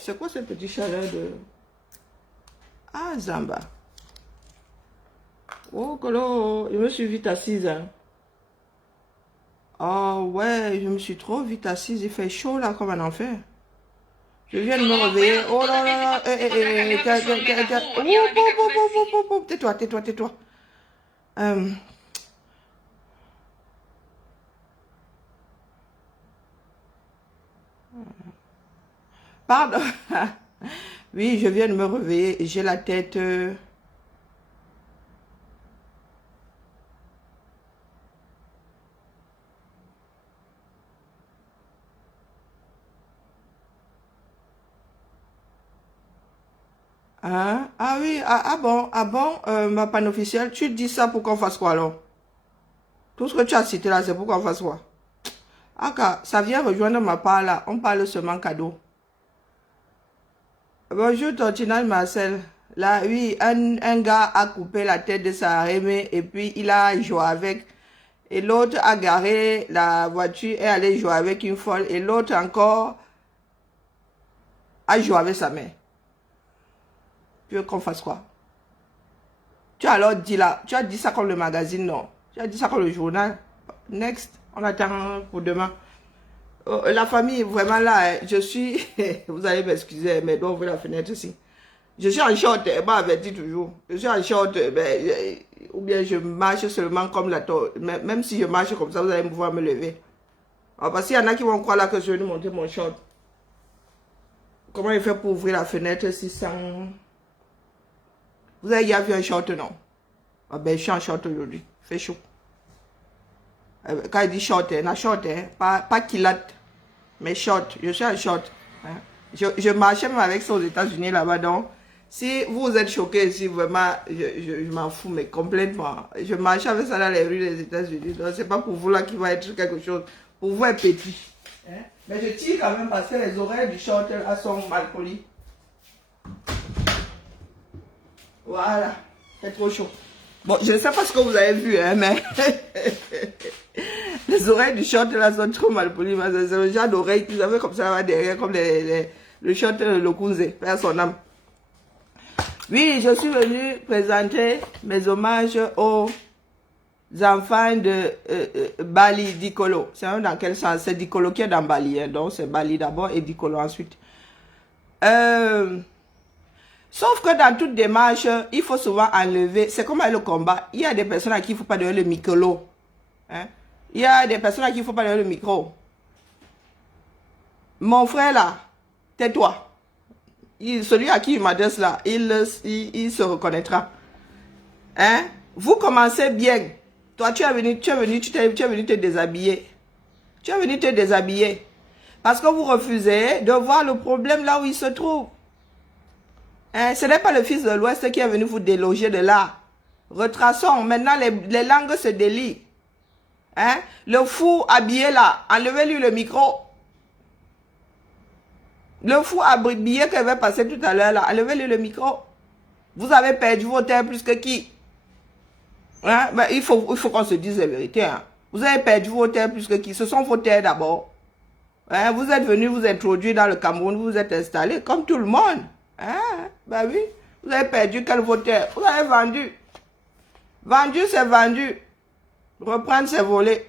C'est quoi ce petit chalet de... Ah, Zamba. Oh, Colo, je me suis vite assise. Hein. Oh, ouais, je me suis trop vite assise. Il fait chaud, là, comme un enfer. Je viens de me réveiller. Oh là là là. Tais-toi, tais-toi, tais-toi. Pardon. Oui, je viens de me réveiller. J'ai la tête... Hein? Ah oui, ah bon, ma panne officielle, tu dis ça pour qu'on fasse quoi alors? Tout ce que tu as cité là, c'est pour qu'on fasse quoi? Ah, car ça vient rejoindre ma part là, on parle seulement cadeau. Bonjour, Tortinal Marcel. Là, oui, un gars a coupé la tête de sa aimée et puis il a joué avec. Et l'autre a garé la voiture et allé jouer avec une folle. Et l'autre encore a joué avec sa mère. Tu veux qu'on fasse quoi? Tu as alors dit là, tu as dit ça comme le magazine, non? Tu as dit ça comme le journal. Next, on attend pour demain. Oh, la famille, vraiment là, je suis... Vous allez m'excuser, mais dois ouvrir la fenêtre aussi. Je suis en short, elle m'a averti toujours. Je suis en short, ou bien je marche seulement comme la torre. Même si je marche comme ça, vous allez me voir me lever. Alors, parce qu'il y en a qui vont croire là que je vais nous montrer mon short. Comment il fait pour ouvrir la fenêtre si sans... Vous avez déjà vu un short, non? Ah ben, je suis en short aujourd'hui. Il fait chaud. Quand il dit short, un short, pas kilote, mais short. Je suis en short. Hein. Je marchais même avec ça aux États-Unis là-bas. Donc, si vous êtes choqués, si vraiment, je m'en fous, mais complètement. Je marchais avec ça dans les rues des États-Unis. Donc, c'est pas pour vous là qui va être quelque chose. Pour vous, être petit. Hein. Mais je tire quand même parce que les oreilles du short là sont mal polies. Voilà. C'est trop chaud. Bon, je ne sais pas ce que vous avez vu, hein, mais les oreilles du short là sont trop mal polies. C'est le genre d'oreilles qu'ils avaient comme ça derrière, comme le short le Kunze, père son âme. Oui, je suis venu présenter mes hommages aux enfants de Bali, Dikolo. C'est dans quel sens? C'est Dikolo qui est dans Bali, hein, donc c'est Bali d'abord et Dikolo ensuite. Sauf que dans toute démarche, il faut souvent enlever, c'est comme le combat, il y a des personnes à qui il ne faut pas donner le micro. Hein? Il y a des personnes à qui il ne faut pas donner le micro. Mon frère là, tais-toi. Celui à qui il m'adresse là, il se reconnaîtra. Hein? Vous commencez bien. Toi, tu es venu te déshabiller. Tu es venu te déshabiller. Parce que vous refusez de voir le problème là où il se trouve. Hein, ce n'est pas le fils de l'Ouest qui est venu vous déloger de là. Retraçons. Maintenant, les langues se délient. Hein? Le fou habillé là, enlevez-lui le micro. Le fou habillé qui avait passé tout à l'heure là, enlevez-lui le micro. Vous avez perdu vos terres plus que qui? Hein? Ben, il faut qu'on se dise la vérité. Hein? Vous avez perdu vos terres plus que qui? Ce sont vos terres d'abord. Hein? Vous êtes venu vous introduire dans le Cameroun, vous vous êtes installé comme tout le monde. Hein? Ben oui, vous avez perdu quel voteur? Vous avez vendu. Vendu, c'est vendu. Reprendre, c'est voler.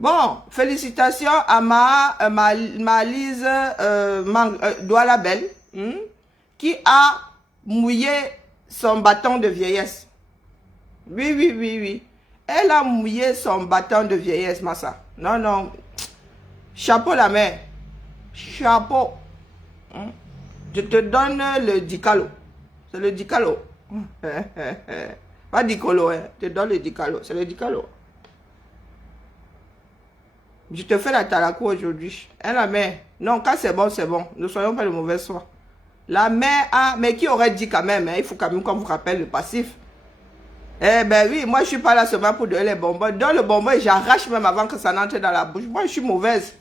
Bon, félicitations à Malise Douala Belle, qui a mouillé son bâton de vieillesse. Oui, oui, oui, oui. Elle a mouillé son bâton de vieillesse, Massa. Non, non. Chapeau la mère. Chapeau. Je te donne le dicalo. C'est le dicalo. Pas dicolo, hein. Je te donne le dicalo. C'est le dicalo. Je te fais la talakou aujourd'hui. Hein, la mère? Non, quand c'est bon, c'est bon. Ne soyons pas de mauvaise foi. La mère a... Mais qui aurait dit quand même, hein? Il faut quand même qu'on vous rappelle le passif. Eh ben oui, moi je suis pas là seulement pour donner les bonbons. Donne le bonbon et j'arrache même avant que ça n'entre dans la bouche. Moi je suis mauvaise.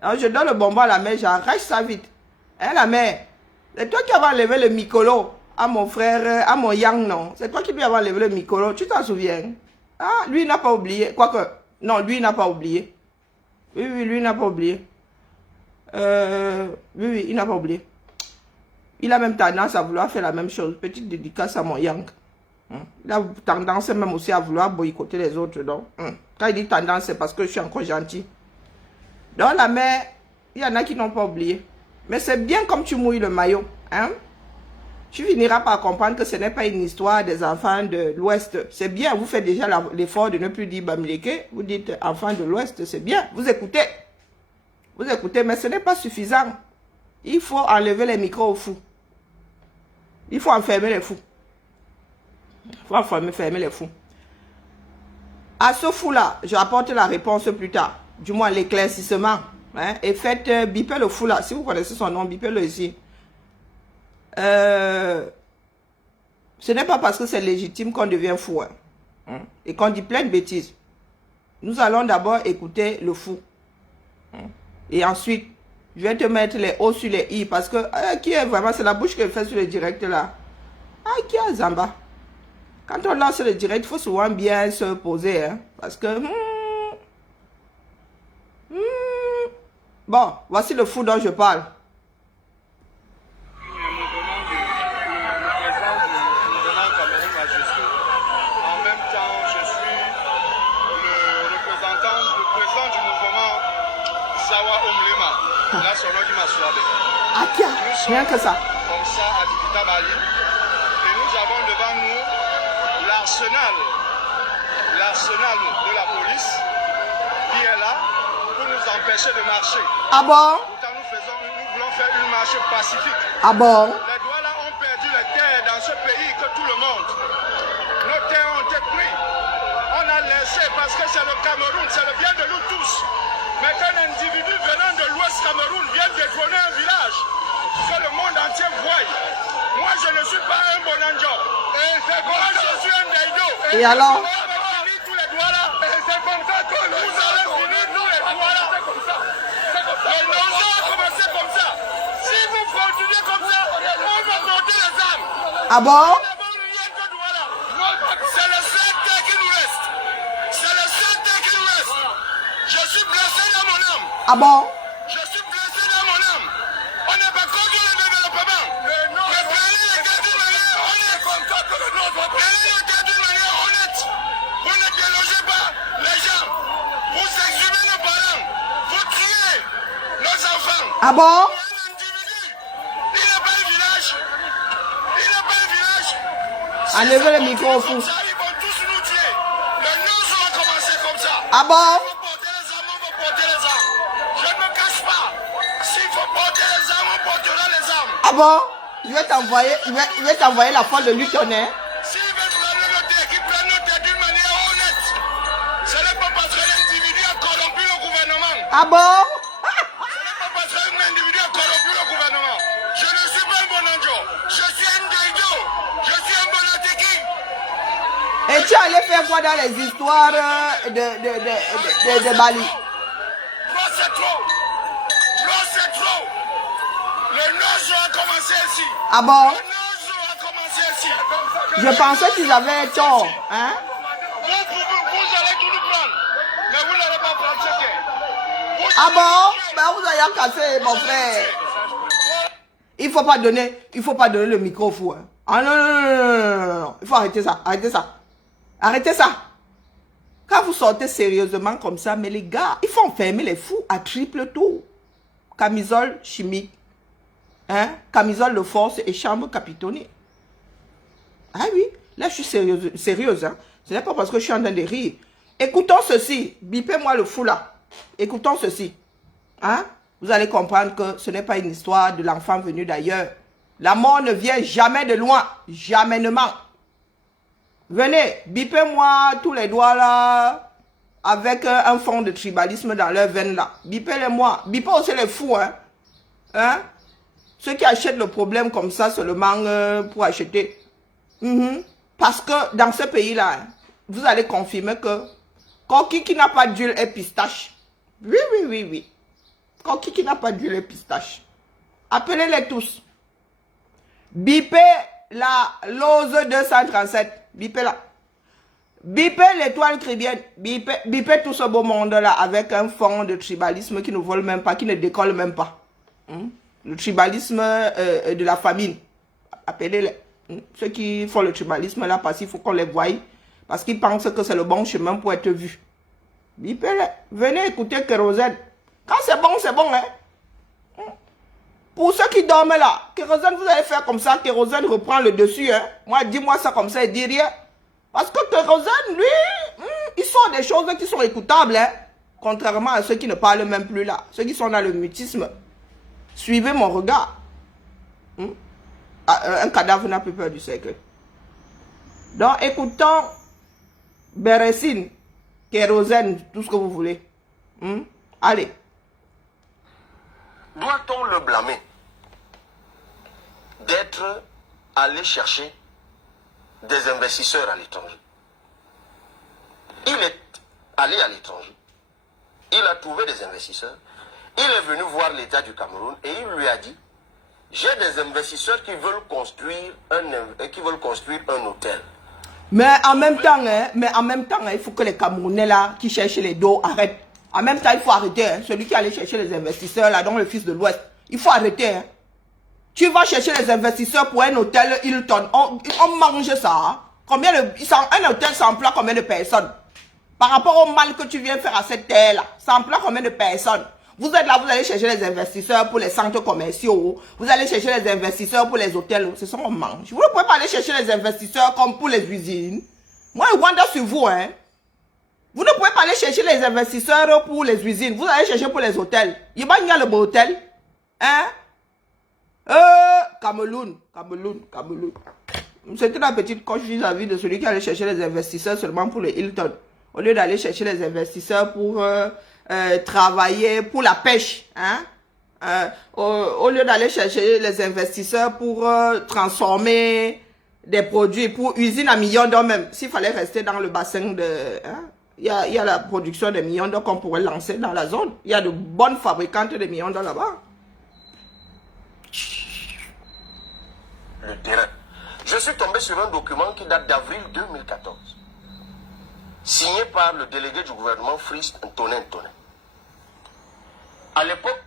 Alors, je donne le bonbon à la mère, j'arrache ça vite. Hein, la mère? C'est toi qui avais enlevé le micolo à mon frère, à mon yang, non? C'est toi qui lui avais enlevé le micolo, tu t'en souviens? Ah, lui n'a pas oublié. Quoique, non, lui n'a pas oublié. Oui, oui, lui n'a pas oublié. Oui, oui, il n'a pas oublié. Il a même tendance à vouloir faire la même chose. Petite dédicace à mon Yang. Il a tendance même aussi à vouloir boycotter les autres. Donc, quand il dit tendance, c'est parce que je suis encore gentil. Donc, la mère, il y en a qui n'ont pas oublié. Mais c'est bien comme tu mouilles le maillot. Hein? Tu finiras par comprendre que ce n'est pas une histoire des enfants de l'Ouest. C'est bien, vous faites déjà l'effort de ne plus dire Bamileke. Vous dites enfants de l'Ouest, c'est bien. Vous écoutez. Vous écoutez, mais ce n'est pas suffisant. Il faut enlever les micros aux fous. Il faut enfermer les fous. Il faut enfermer les fous. À ce fou-là, je apporte la réponse plus tard. Du moins, l'éclaircissement. Hein? Et faites biper le fou-là. Si vous connaissez son nom, bipez-le ici. Ce n'est pas parce que c'est légitime qu'on devient fou. Hein? Et qu'on dit plein de bêtises. Nous allons d'abord écouter le fou. Et ensuite, je vais te mettre les O sur les I. Parce que, qui est vraiment, c'est la bouche que je fais sur le direct là. Ah, qui est Zamba? Quand on lance le direct, il faut souvent bien se poser. Hein, parce que... Bon, voici le fou dont je parle. Akia, rien que ça. Comme ça, à Dipita Bali. Et nous avons devant nous l'arsenal de la police qui est là pour nous empêcher de marcher. Ah bon? Pourtant, nous voulons faire une marche pacifique. Ah bon? Les Douala ont perdu les terres dans ce pays que tout le monde. Nos terres ont été prises. On a laissé parce que c'est le Cameroun, c'est le bien de nous tous. Mais qu'un individu venant de l'Ouest Cameroun vienne détrôner un village, que le monde entier voie. Moi, je ne suis pas un bonanjo. Moi, je suis un Daïdo. Et alors? On va finir tous les doigts là. C'est comme ça que vous allez finir tous les doigts là. Le Nonzo a commencé comme ça. Si vous continuez comme ça, on va monter les armes. Ah bon? C'est le seul terre qui nous reste. C'est le seul terre qui nous reste. Je suis blessé dans mon âme. Ah bon? Je suis blessé dans mon âme. On n'est pas contre le développement. Mais prenez les gars d'une manière honnête. Prenez les gars d'une manière honnête. Vous ne délogez pas les gens. Vous exhumez nos parents. Vous tuez nos enfants. Ah bon? Un individu. Il n'est pas un village. Il n'est pas un village. Enlevez le micro au fou. Ils vont tous nous tuer. Le Nonzo a commencé comme ça. Ah bon? Il faut porter les armes, on va porter les armes. Je ne me cache pas. S'il faut porter les armes, on portera les armes. Ah bon? Je vais t'envoyer la folle de Lutonner. S'ils veulent prendre nos terres, qu'ils prennent nos terres d'une manière honnête. Ce n'est pas parce que l'individu a corrompu le gouvernement. Ah bon? Ce n'est pas parce qu'un individu a corrompu le gouvernement. Je ne suis pas un bonanjo. Je suis un Daïdo. Je suis un bonateki. Et tu allais faire quoi dans les histoires de Bali? Trop, c'est trop. Trop, c'est trop. Le Nonzo a commencé ici. Ah bon? Le Nonzo a commencé ici. Je pensais qu'ils avaient tort. Hein? Vous allez tout nous prendre. Mais vous n'allez pas prendre ce terre. Ah bon? Ben vous avez cassé, mon frère. Il faut pas donner le micro au fou. Hein? Ah non, non, non, non, non, non, non. Il faut arrêter ça. Arrêtez ça. Arrêtez ça. Quand vous sortez sérieusement comme ça, mais les gars, il faut enfermer les fous à triple tour. Camisole chimique. Hein? Camisole de force et chambre capitonnée. Ah oui, là je suis sérieuse. Hein? Ce n'est pas parce que je suis en train de rire. Écoutons ceci. Bipez-moi le fou là. Écoutons ceci. Hein? Vous allez comprendre que ce n'est pas une histoire de l'enfant venu d'ailleurs. La mort ne vient jamais de loin. Jamainement. Venez, bipez-moi tous les doigts là. Avec un fond de tribalisme dans leur veine là. Bipez-les-moi. Bipez aussi les fous. Hein? Hein? Ceux qui achètent le problème comme ça seulement pour acheter. Parce que dans ce pays-là, vous allez confirmer que coquille qui n'a pas d'huile est pistache. Oui, oui, oui, oui. Coquille qui n'a pas d'huile est pistache. Appelez-les tous. Bipez la Lose 237. Bipez-la. Bipez l'étoile caribéenne. Bipez tout ce beau monde-là avec un fond de tribalisme qui ne vole même pas, qui ne décolle même pas. Le tribalisme de la famine. Appelez-les. Ceux qui font le tribalisme là, parce qu'il faut qu'on les voie. Parce qu'ils pensent que c'est le bon chemin pour être vu. Bipez-les. Venez écouter Kérosène. Quand c'est bon, hein. Pour ceux qui dorment là, Kérosène, vous allez faire comme ça, Kérosène reprend le dessus, hein. Moi, dis-moi ça comme ça, il dit rien. Parce que Kérosène, lui, il sort des choses qui sont écoutables, hein. Contrairement à ceux qui ne parlent même plus là. Ceux qui sont dans le mutisme. Suivez mon regard. Un cadavre n'a plus peur du cercueil. Donc, écoutons Béressine, Kérosène, tout ce que vous voulez. Allez. Doit-on le blâmer d'être allé chercher des investisseurs à l'étranger? Il est allé à l'étranger. Il a trouvé des investisseurs. Il est venu voir l'État du Cameroun et il lui a dit: j'ai des investisseurs qui veulent construire un hôtel. Mais en même temps, il faut que les Camerounais là qui cherchent les dos arrêtent. En même temps, il faut arrêter. Hein. Celui qui allait chercher les investisseurs là, dont le fils de l'Ouest, il faut arrêter. Hein. Tu vas chercher les investisseurs pour un hôtel Hilton. On mange ça. Hein. Un hôtel, ça emploie combien de personnes? Par rapport au mal que tu viens faire à cette terre-là, ça emploie combien de personnes? Vous êtes là, vous allez chercher les investisseurs pour les centres commerciaux. Vous allez chercher les investisseurs pour les hôtels. C'est ça qu'on mange. Vous ne pouvez pas aller chercher les investisseurs comme pour les usines. Moi, je wonder sur vous, hein. Vous ne pouvez pas aller chercher les investisseurs pour les usines. Vous allez chercher pour les hôtels. Il y a le beau hôtel. Hein? Cameroun. C'était la petite coche vis-à-vis de celui qui allait chercher les investisseurs seulement pour le Hilton. Au lieu d'aller chercher les investisseurs pour travailler pour la pêche. Hein? Au lieu d'aller chercher les investisseurs pour transformer des produits pour usine à millions d'euros même. S'il fallait rester dans le bassin de... Hein? Il y a la production de millions d'euros qu'on pourrait lancer dans la zone. Il y a de bonnes fabricantes de millions d'euros là-bas. Le terrain. Je suis tombé sur un document qui date d'avril 2014. Signé par le délégué du gouvernement Frisk Ntoné. À l'époque...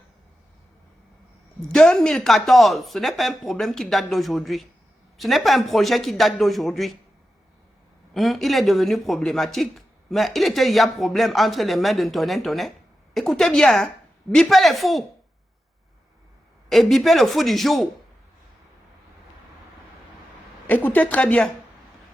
2014, ce n'est pas un problème qui date d'aujourd'hui. Ce n'est pas un projet qui date d'aujourd'hui. Il est devenu problématique. Mais il y a problème entre les mains de Ntoné. Écoutez bien, hein? Bipez les fous. Et bipez le fou du jour. Écoutez très bien.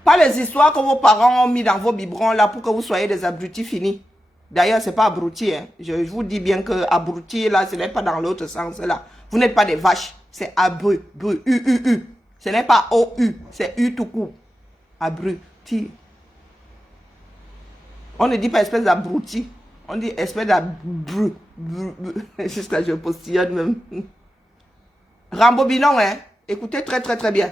Pas les histoires que vos parents ont mis dans vos biberons là pour que vous soyez des abrutis finis. D'ailleurs, ce n'est pas abruti. Hein. Je vous dis bien que abruti là, ce n'est pas dans l'autre sens là. Vous n'êtes pas des vaches. C'est abru. U. Ce n'est pas O-U. C'est U tout court. Abruti. On ne dit pas espèce d'abruti. On dit espèce d'abru. C'est ce que je postillonne même. Rambobinons, hein. Écoutez très bien.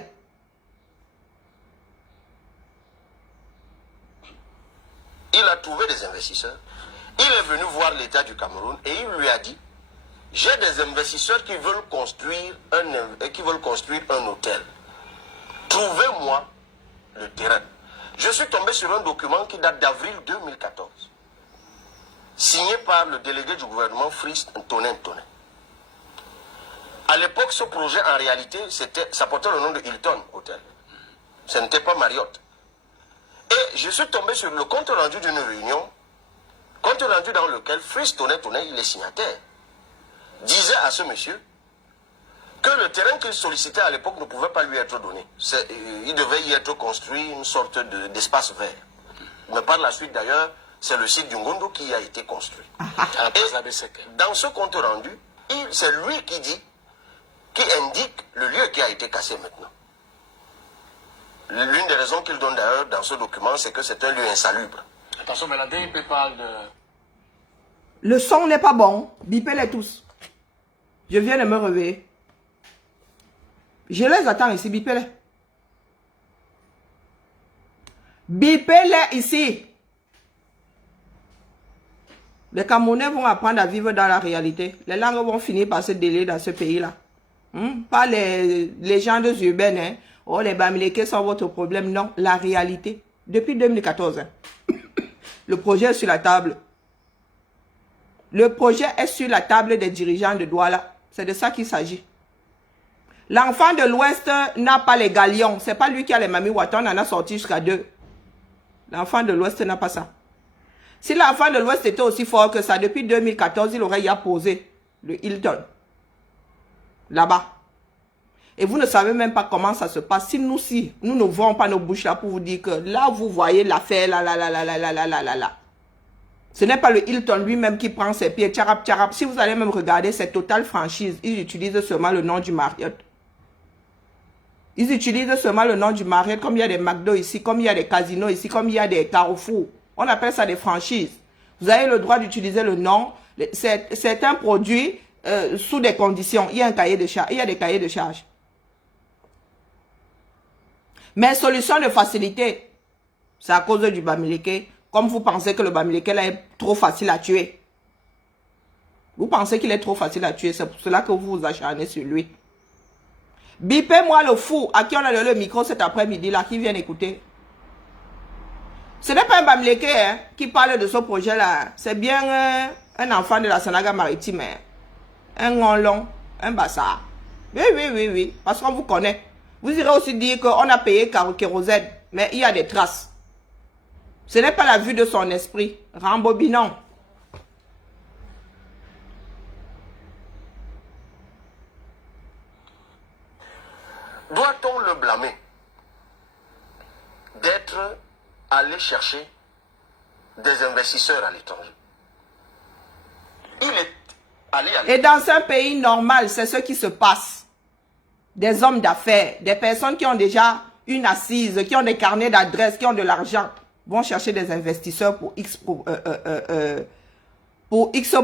Il a trouvé des investisseurs. Il est venu voir l'État du Cameroun et il lui a dit: j'ai des investisseurs qui veulent construire un hôtel. Trouvez-moi le terrain. Je suis tombé sur un document qui date d'avril 2014. Signé par le délégué du gouvernement Frisk Ntoné. À l'époque, ce projet, en réalité, ça portait le nom de Hilton Hotel. Ce n'était pas Marriott. Et je suis tombé sur le compte rendu d'une réunion, compte rendu dans lequel Frisk Ntoné, il est signataire, disait à ce monsieur que le terrain qu'il sollicitait à l'époque ne pouvait pas lui être donné. Il devait y être construit une sorte d'espace vert. Mais par la suite, d'ailleurs, c'est le site du Ngondo qui a été construit. Et dans ce compte rendu, c'est lui qui indique le lieu qui a été cassé maintenant. L'une des raisons qu'il donne d'ailleurs dans ce document, c'est que c'est un lieu insalubre. Attention, mais la DIP parle de... Le son n'est pas bon. Bipez-les tous. Je viens de me réveiller. Je les attends ici. Bipez-les. Bipez-les ici. Les Camerounais vont apprendre à vivre dans la réalité. Les langues vont finir par se délier dans ce pays-là. Pas les légendes urbaines. Hein. Oh, les Bamileke sont votre problème. Non, la réalité. Depuis 2014. Hein. Le projet est sur la table. Le projet est sur la table des dirigeants de Douala. C'est de ça qu'il s'agit. L'enfant de l'Ouest n'a pas les galions. C'est pas lui qui a les Mami Wata. On en a sorti jusqu'à 2. L'enfant de l'Ouest n'a pas ça. Si l'enfant de l'Ouest était aussi fort que ça, depuis 2014, il aurait y posé le Hilton. Là-bas. Et vous ne savez même pas comment ça se passe. Si nous n'ouvrons pas nos bouches là pour vous dire que là, vous voyez l'affaire, là. Ce n'est pas le Hilton lui-même qui prend ses pieds, tcharap, tcharap. Si vous allez même regarder, c'est Total Franchise. Ils utilisent seulement le nom du Marriott. Ils utilisent seulement le nom du Marriott, comme il y a des McDo ici, comme il y a des casinos ici, comme il y a des Carrefour. On appelle ça des franchises. Vous avez le droit d'utiliser le nom. C'est un produit sous des conditions. Il y a un cahier de charge. Il y a des cahiers de charge. Mais solution de facilité, c'est à cause du Bamileke. Comme vous pensez que le Bamileke là est trop facile à tuer. Vous pensez qu'il est trop facile à tuer. C'est pour cela que vous vous acharnez sur lui. Bipez-moi le fou à qui on a donné le micro cet après-midi là, qui vient écouter. Ce n'est pas un Bamileke qui parle de ce projet-là. C'est bien un enfant de la Sanaga maritime. Un Ngonlong, un Bassar. Oui. Parce qu'on vous connaît. Vous irez aussi dire qu'on a payé kérosène. Mais il y a des traces. Ce n'est pas la vue de son esprit. Rembobinons. Doit-on le blâmer d'être allé chercher des investisseurs à l'étranger? Il est allé à l'étranger. Et dans un pays normal, c'est ce qui se passe. Des hommes d'affaires, des personnes qui ont déjà une assise, qui ont des carnets d'adresses, qui ont de l'argent, vont chercher des investisseurs pour X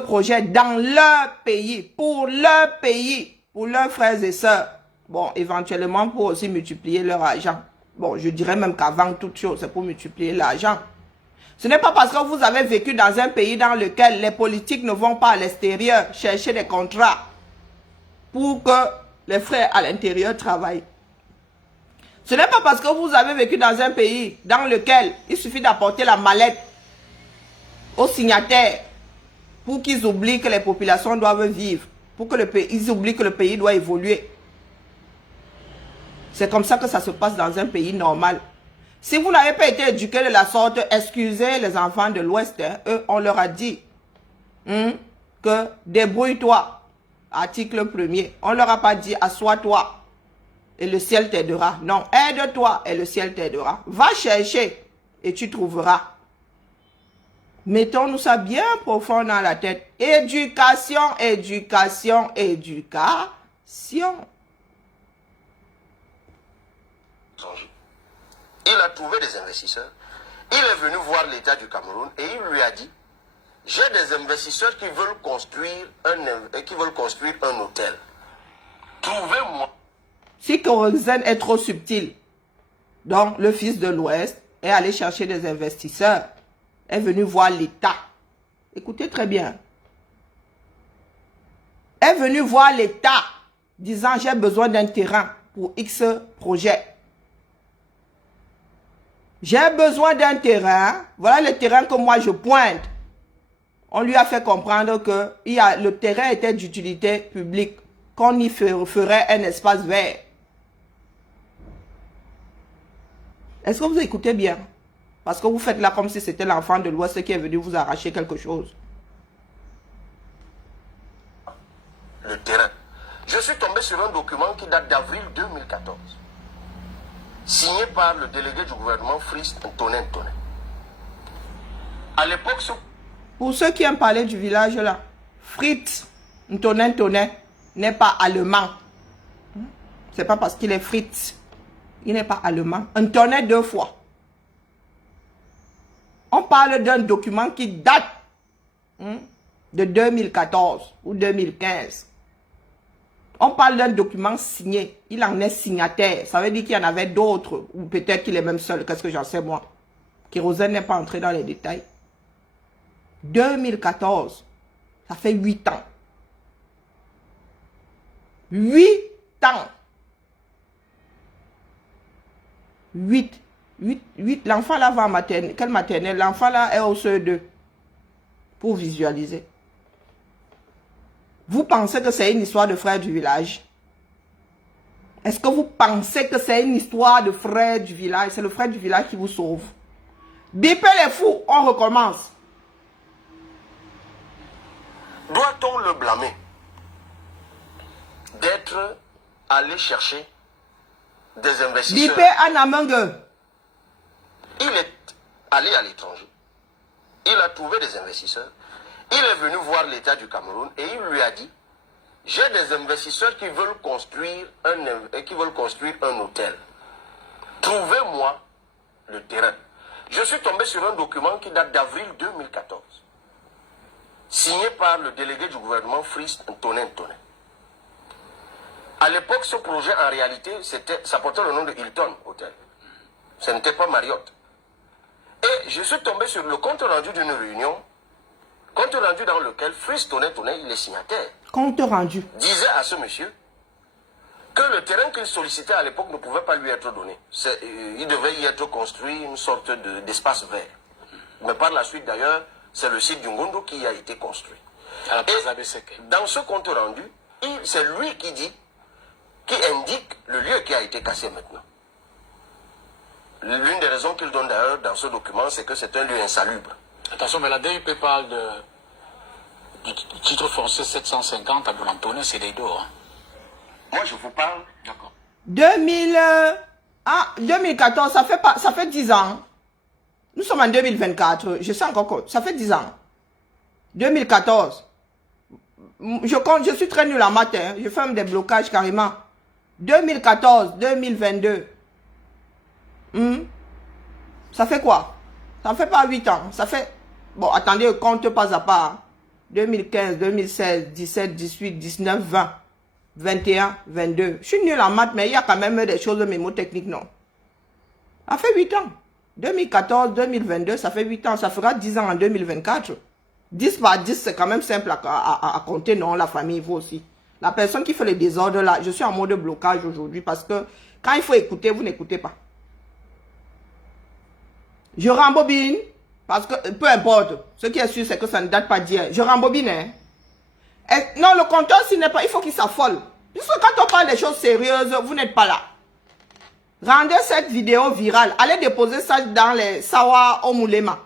projets dans leur pays, pour leur pays, pour leurs frères et sœurs. Bon, éventuellement pour aussi multiplier leur argent. Bon, je dirais même qu'avant toute chose, c'est pour multiplier l'argent. Ce n'est pas parce que vous avez vécu dans un pays dans lequel les politiques ne vont pas à l'extérieur chercher des contrats pour que les frères à l'intérieur travaillent. Ce n'est pas parce que vous avez vécu dans un pays dans lequel il suffit d'apporter la mallette aux signataires pour qu'ils oublient que les populations doivent vivre, pour que ils oublient que le pays doit évoluer. C'est comme ça que ça se passe dans un pays normal. Si vous n'avez pas été éduqué de la sorte, excusez les enfants de l'Ouest. Eux, on leur a dit que débrouille-toi. Article 1er. On ne leur a pas dit assois-toi et le ciel t'aidera. Non, aide-toi et le ciel t'aidera. Va chercher et tu trouveras. Mettons-nous ça bien profond dans la tête. Éducation, éducation, éducation. Il a trouvé des investisseurs. Il est venu voir l'État du Cameroun et il lui a dit: j'ai des investisseurs qui veulent construire un hôtel. Trouvez-moi. Si Kérosène est trop subtil, donc le fils de l'Ouest est allé chercher des investisseurs, est venu voir l'État. Écoutez très bien. Est venu voir l'État disant: j'ai besoin d'un terrain pour X projet. J'ai besoin d'un terrain. Voilà le terrain que moi je pointe. On lui a fait comprendre que le terrain était d'utilité publique, qu'on y ferait un espace vert. Est-ce que vous écoutez bien? Parce que vous faites là comme si c'était l'enfant de l'Ouest qui est venu vous arracher quelque chose. Le terrain. Je suis tombé sur un document qui date d'avril 2014. Signé par le délégué du gouvernement Fritz Ntoné. À l'époque, pour ceux qui aiment parler du village là, Fritz Ntoné n'est pas allemand. C'est pas parce qu'il est Fritz. Il n'est pas allemand. Ntoné 2 fois. On parle d'un document qui date de 2014 ou 2015. On parle d'un document signé. Il en est signataire. Ça veut dire qu'il y en avait d'autres. Ou peut-être qu'il est même seul. Qu'est-ce que j'en sais moi? Kérosène n'est pas entré dans les détails. 2014. Ça fait 8 ans. 8 ans. 8. L'enfant là va en maternelle. Quelle maternelle? L'enfant là est au CE2. Pour visualiser. Vous pensez que c'est une histoire de frères du village? Est-ce que vous pensez que c'est une histoire de frères du village? C'est le frère du village qui vous sauve. Bipez les fous, on recommence. Doit-on le blâmer d'être allé chercher des investisseurs? Bipez Anamangue. Il est allé à l'étranger. Il a trouvé des investisseurs. Il est venu voir l'État du Cameroun et il lui a dit: j'ai des investisseurs qui veulent construire un hôtel. Trouvez-moi le terrain. Je suis tombé sur un document qui date d'avril 2014, signé par le délégué du gouvernement Fritz Tonen. À l'époque, ce projet, en réalité, ça portait le nom de Hilton Hotel. Ce n'était pas Marriott. Et je suis tombé sur le compte rendu d'une réunion, compte rendu dans lequel Fritz Tonen, il est signataire. Compte rendu. Disait à ce monsieur que le terrain qu'il sollicitait à l'époque ne pouvait pas lui être donné. Il devait y être construit une sorte d'espace vert. Mais par la suite, d'ailleurs, c'est le site du Ngondo qui a été construit. Et dans ce compte rendu, c'est lui qui indique le lieu qui a été cassé maintenant. L'une des raisons qu'il donne d'ailleurs dans ce document, c'est que c'est un lieu insalubre. Attention, mais la DUP parle du titre foncier 750 à Boulantoné, c'est des dos. Hein. Moi, je vous parle. D'accord. 2014, ça fait 10 ans. Nous sommes en 2024. Je sais encore, ça fait 10 ans. 2014. Je suis très nul en maths. Hein. Je fais même des blocages carrément. 2014, 2022. Ça fait quoi? Ça ne fait pas 8 ans. Ça fait... Bon, attendez, compte pas à pas. 2015, 2016, 17, 18, 19, 20, 21, 22. Je suis nul en maths, mais il y a quand même des choses mémotechniques, non? Ça fait 8 ans. 2014, 2022, ça fait 8 ans. Ça fera 10 ans en 2024. 10 par 10, c'est quand même simple à compter, non? La famille, vous aussi. La personne qui fait le désordre là, je suis en mode blocage aujourd'hui parce que quand il faut écouter, vous n'écoutez pas. Je rembobine, parce que peu importe, ce qui est sûr, c'est que ça ne date pas d'hier. Je rembobine, hein. Et, non, le compteur, s'il n'est pas, il faut qu'il s'affole. Puisque quand on parle des choses sérieuses, vous n'êtes pas là. Rendez cette vidéo virale. Allez déposer ça dans les Sawa Omulema.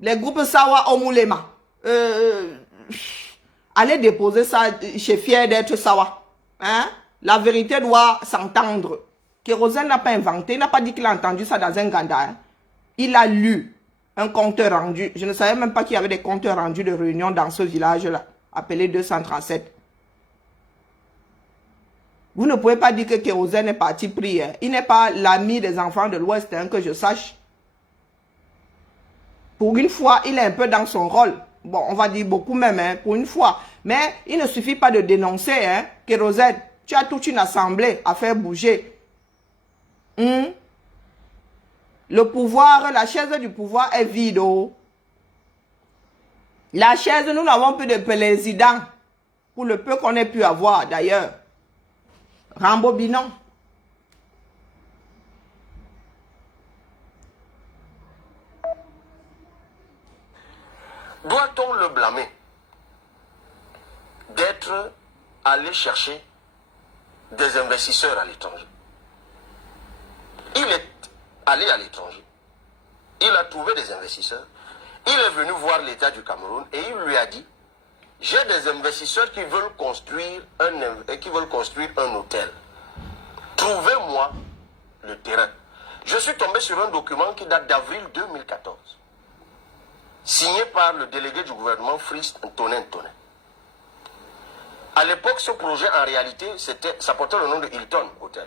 Les groupes Sawa Omulema. Allez déposer ça chez Fier d'être Sawa. Hein? La vérité doit s'entendre. Kérosène n'a pas inventé, il n'a pas dit qu'il a entendu ça dans un ganda. Hein? Il a lu un compteur rendu. Je ne savais même pas qu'il y avait des compteurs rendus de réunion dans ce village-là, appelé 237. Vous ne pouvez pas dire que Kérosène est parti prier. Il n'est pas l'ami des enfants de l'Ouest, hein, que je sache. Pour une fois, il est un peu dans son rôle. Bon, on va dire beaucoup même, hein, pour une fois. Mais il ne suffit pas de dénoncer, hein, Kérosène. Tu as toute une assemblée à faire bouger. Le pouvoir, la chaise du pouvoir est vide. Oh. La chaise, nous n'avons plus de président. Pour le peu qu'on ait pu avoir, d'ailleurs. Rembobinons. Doit-on le blâmer d'être allé chercher des investisseurs à l'étranger? Il est allé à l'étranger. Il a trouvé des investisseurs. Il est venu voir l'État du Cameroun et il lui a dit: j'ai des investisseurs qui veulent construire un hôtel. Trouvez-moi le terrain. Je suis tombé sur un document qui date d'avril 2014, signé par le délégué du gouvernement Fritz Tonen. À l'époque, ce projet, en réalité, ça portait le nom de Hilton Hotel.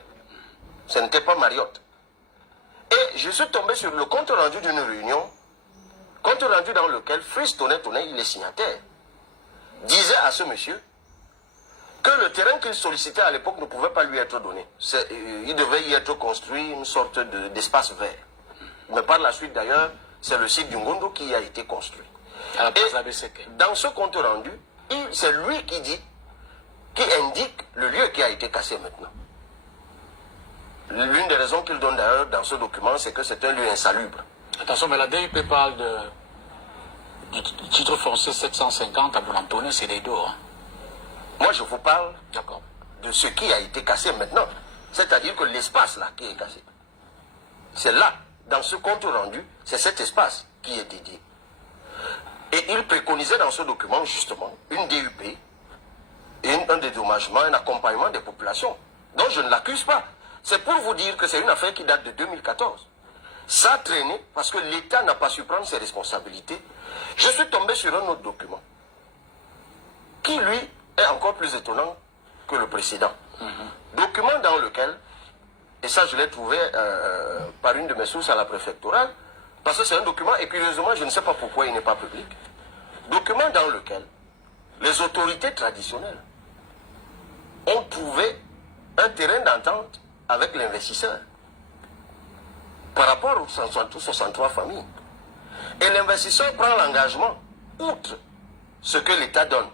Ce n'était pas Marriott. Et je suis tombé sur le compte rendu d'une réunion, compte rendu dans lequel Fritz Tonen, il est signataire, disait à ce monsieur que le terrain qu'il sollicitait à l'époque ne pouvait pas lui être donné. Il devait y être construit une sorte d'espace vert. Mais par la suite, d'ailleurs, c'est le site du Ngondo qui a été construit. Et dans ce compte rendu, c'est lui qui indique le lieu qui a été cassé maintenant. L'une des raisons qu'il donne d'ailleurs dans ce document, c'est que c'est un lieu insalubre. Attention, mais la DUP parle du titre foncier 750 à Boulantoné, c'est des dos. Hein. Moi, je vous parle de ce qui a été cassé maintenant. C'est-à-dire que l'espace là qui est cassé. C'est là, dans ce compte rendu, c'est cet espace qui est dédié. Et il préconisait dans ce document, justement, une DUP, un dédommagement, un accompagnement des populations. Donc je ne l'accuse pas. C'est pour vous dire que c'est une affaire qui date de 2014. Ça a traîné parce que l'État n'a pas su prendre ses responsabilités. Je suis tombé sur un autre document qui, lui, est encore plus étonnant que le précédent. Document dans lequel, et ça je l'ai trouvé par une de mes sources à la préfectorale, parce que c'est un document, et curieusement, je ne sais pas pourquoi il n'est pas public. Document dans lequel les autorités traditionnelles ont trouvé un terrain d'entente avec l'investisseur par rapport aux 63 familles. Et l'investisseur prend l'engagement, outre ce que l'État donne,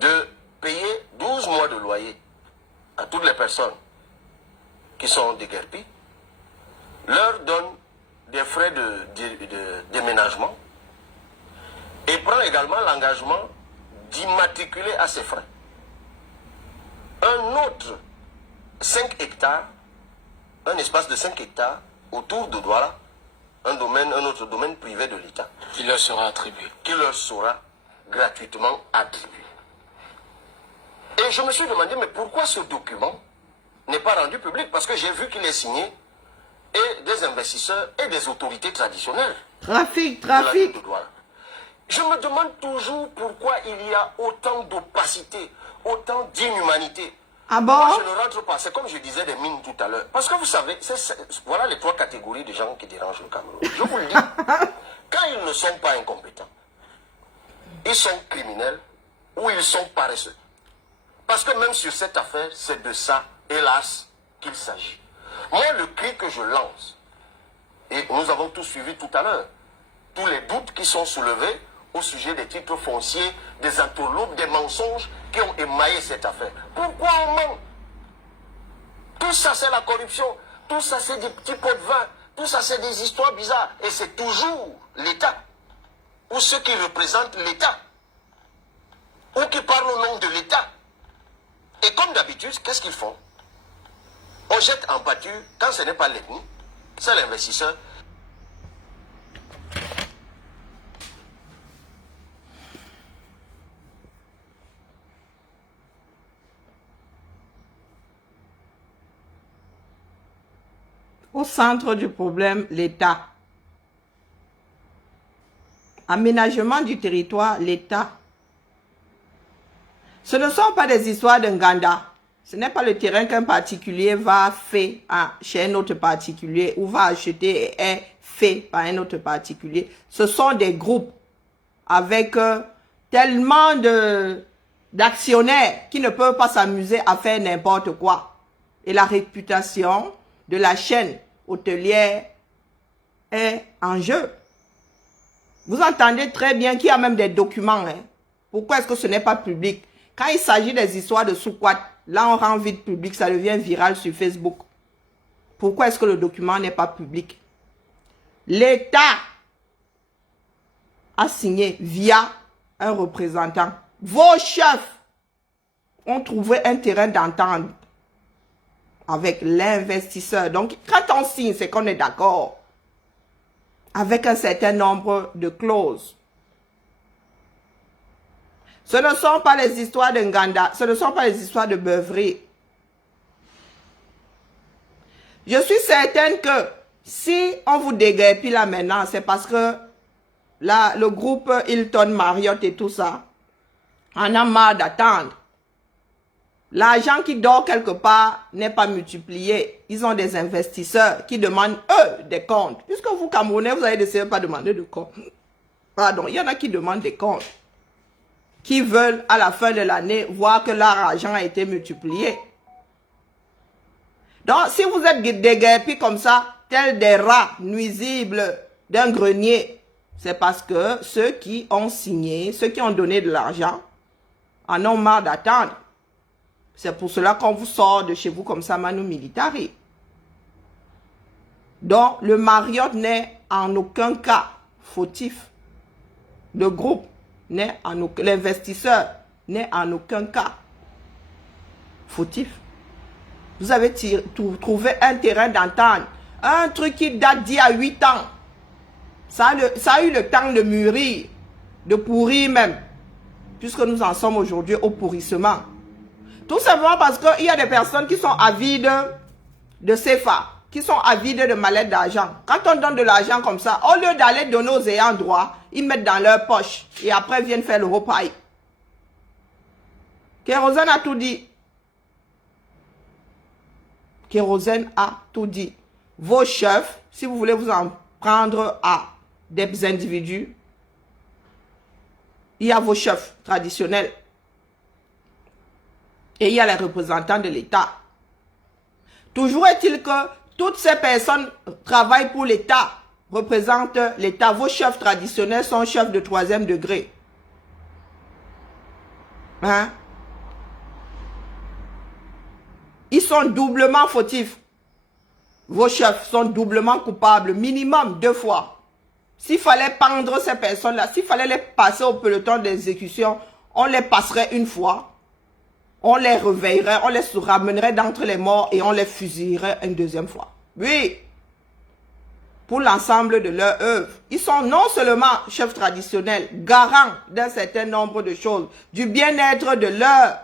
de payer 12 mois de loyer à toutes les personnes qui sont déguerpies, leur donne des frais de déménagement et prend également l'engagement d'immatriculer à ses frais un autre 5 hectares, un espace de 5 hectares autour de Douala, un autre domaine privé de l'État. Qui leur sera attribué. Qui leur sera gratuitement attribué. Et je me suis demandé, mais pourquoi ce document n'est pas rendu public? Parce que j'ai vu qu'il est signé et des investisseurs et des autorités traditionnelles. Trafic. Je me demande toujours pourquoi il y a autant d'opacité, autant d'inhumanité. Ah bon? Moi, je ne rentre pas. C'est comme je disais des mines tout à l'heure. Parce que vous savez, voilà les 3 catégories de gens qui dérangent le Cameroun. Je vous le dis. Quand ils ne sont pas incompétents, ils sont criminels ou ils sont paresseux. Parce que même sur cette affaire, c'est de ça, hélas, qu'il s'agit. Moi, le cri que je lance, et nous avons tous suivi tout à l'heure, tous les doutes qui sont soulevés au sujet des titres fonciers, des entourloupes, des mensonges qui ont émaillé cette affaire. Pourquoi on ment? Tout ça, c'est la corruption. Tout ça, c'est des petits pots de vin. Tout ça, c'est des histoires bizarres. Et c'est toujours l'État, ou ceux qui représentent l'État, ou qui parlent au nom de l'État. Et comme d'habitude, qu'est-ce qu'ils font? On jette en pâture, quand ce n'est pas l'ennemi, c'est l'investisseur. Au centre du problème, l'État. Aménagement du territoire, l'État. Ce ne sont pas des histoires d'un Nganda. Ce n'est pas le terrain qu'un particulier va faire chez un autre particulier ou va acheter et est fait par un autre particulier. Ce sont des groupes avec tellement d'actionnaires qui ne peuvent pas s'amuser à faire n'importe quoi. Et la réputation de la chaîne hôtelière est en jeu. Vous entendez très bien qu'il y a même des documents. Pourquoi est-ce que ce n'est pas public? Quand il s'agit des histoires de sous-quat, là on rend vite public, ça devient viral sur Facebook. Pourquoi est-ce que le document n'est pas public? L'État a signé via un représentant. Vos chefs ont trouvé un terrain d'entente avec l'investisseur. Donc, quand on signe, c'est qu'on est d'accord avec un certain nombre de clauses. Ce ne sont pas les histoires de Nganda, ce ne sont pas les histoires de beuverie. Je suis certaine que si on vous déguerpit là maintenant, c'est parce que là, le groupe Hilton, Marriott et tout ça, en a marre d'attendre. L'argent qui dort quelque part n'est pas multiplié. Ils ont des investisseurs qui demandent, eux, des comptes. Puisque vous, Camerounais, vous avez décidé de pas demander de comptes. Pardon, il y en a qui demandent des comptes. Qui veulent, à la fin de l'année, voir que leur argent a été multiplié. Donc, si vous êtes déguerpis comme ça, tels des rats nuisibles d'un grenier, c'est parce que ceux qui ont signé, ceux qui ont donné de l'argent, en ont marre d'attendre. C'est pour cela qu'on vous sort de chez vous comme ça, manu militari. Donc, le Marriott n'est en aucun cas fautif. Le groupe n'est en aucun... L'investisseur n'est en aucun cas fautif. Vous avez trouvé un terrain d'entente, un truc qui date d'il y a 8 ans. Ça a eu le temps de mûrir, de pourrir même, puisque nous en sommes aujourd'hui au pourrissement. Tout simplement parce qu'il y a des personnes qui sont avides de CFA, qui sont avides de mallettes d'argent. Quand on donne de l'argent comme ça, au lieu d'aller donner aux ayants droit, ils mettent dans leur poche et après viennent faire le repas. Kérosène a tout dit. Kérosène a tout dit. Vos chefs, si vous voulez vous en prendre à des individus, il y a vos chefs traditionnels et il y a les représentants de l'État. Toujours est-il que toutes ces personnes travaillent pour l'État, représentent l'État. Vos chefs traditionnels sont chefs de 3e degré. Hein? Ils sont doublement fautifs. Vos chefs sont doublement coupables, minimum 2 fois. S'il fallait pendre ces personnes-là, s'il fallait les passer au peloton d'exécution, on les passerait une fois. On les réveillerait, on les ramènerait d'entre les morts et on les fusillerait une 2e fois. Oui. Pour l'ensemble de leur œuvre. Ils sont non seulement chefs traditionnels, garants d'un certain nombre de choses, du bien-être de leur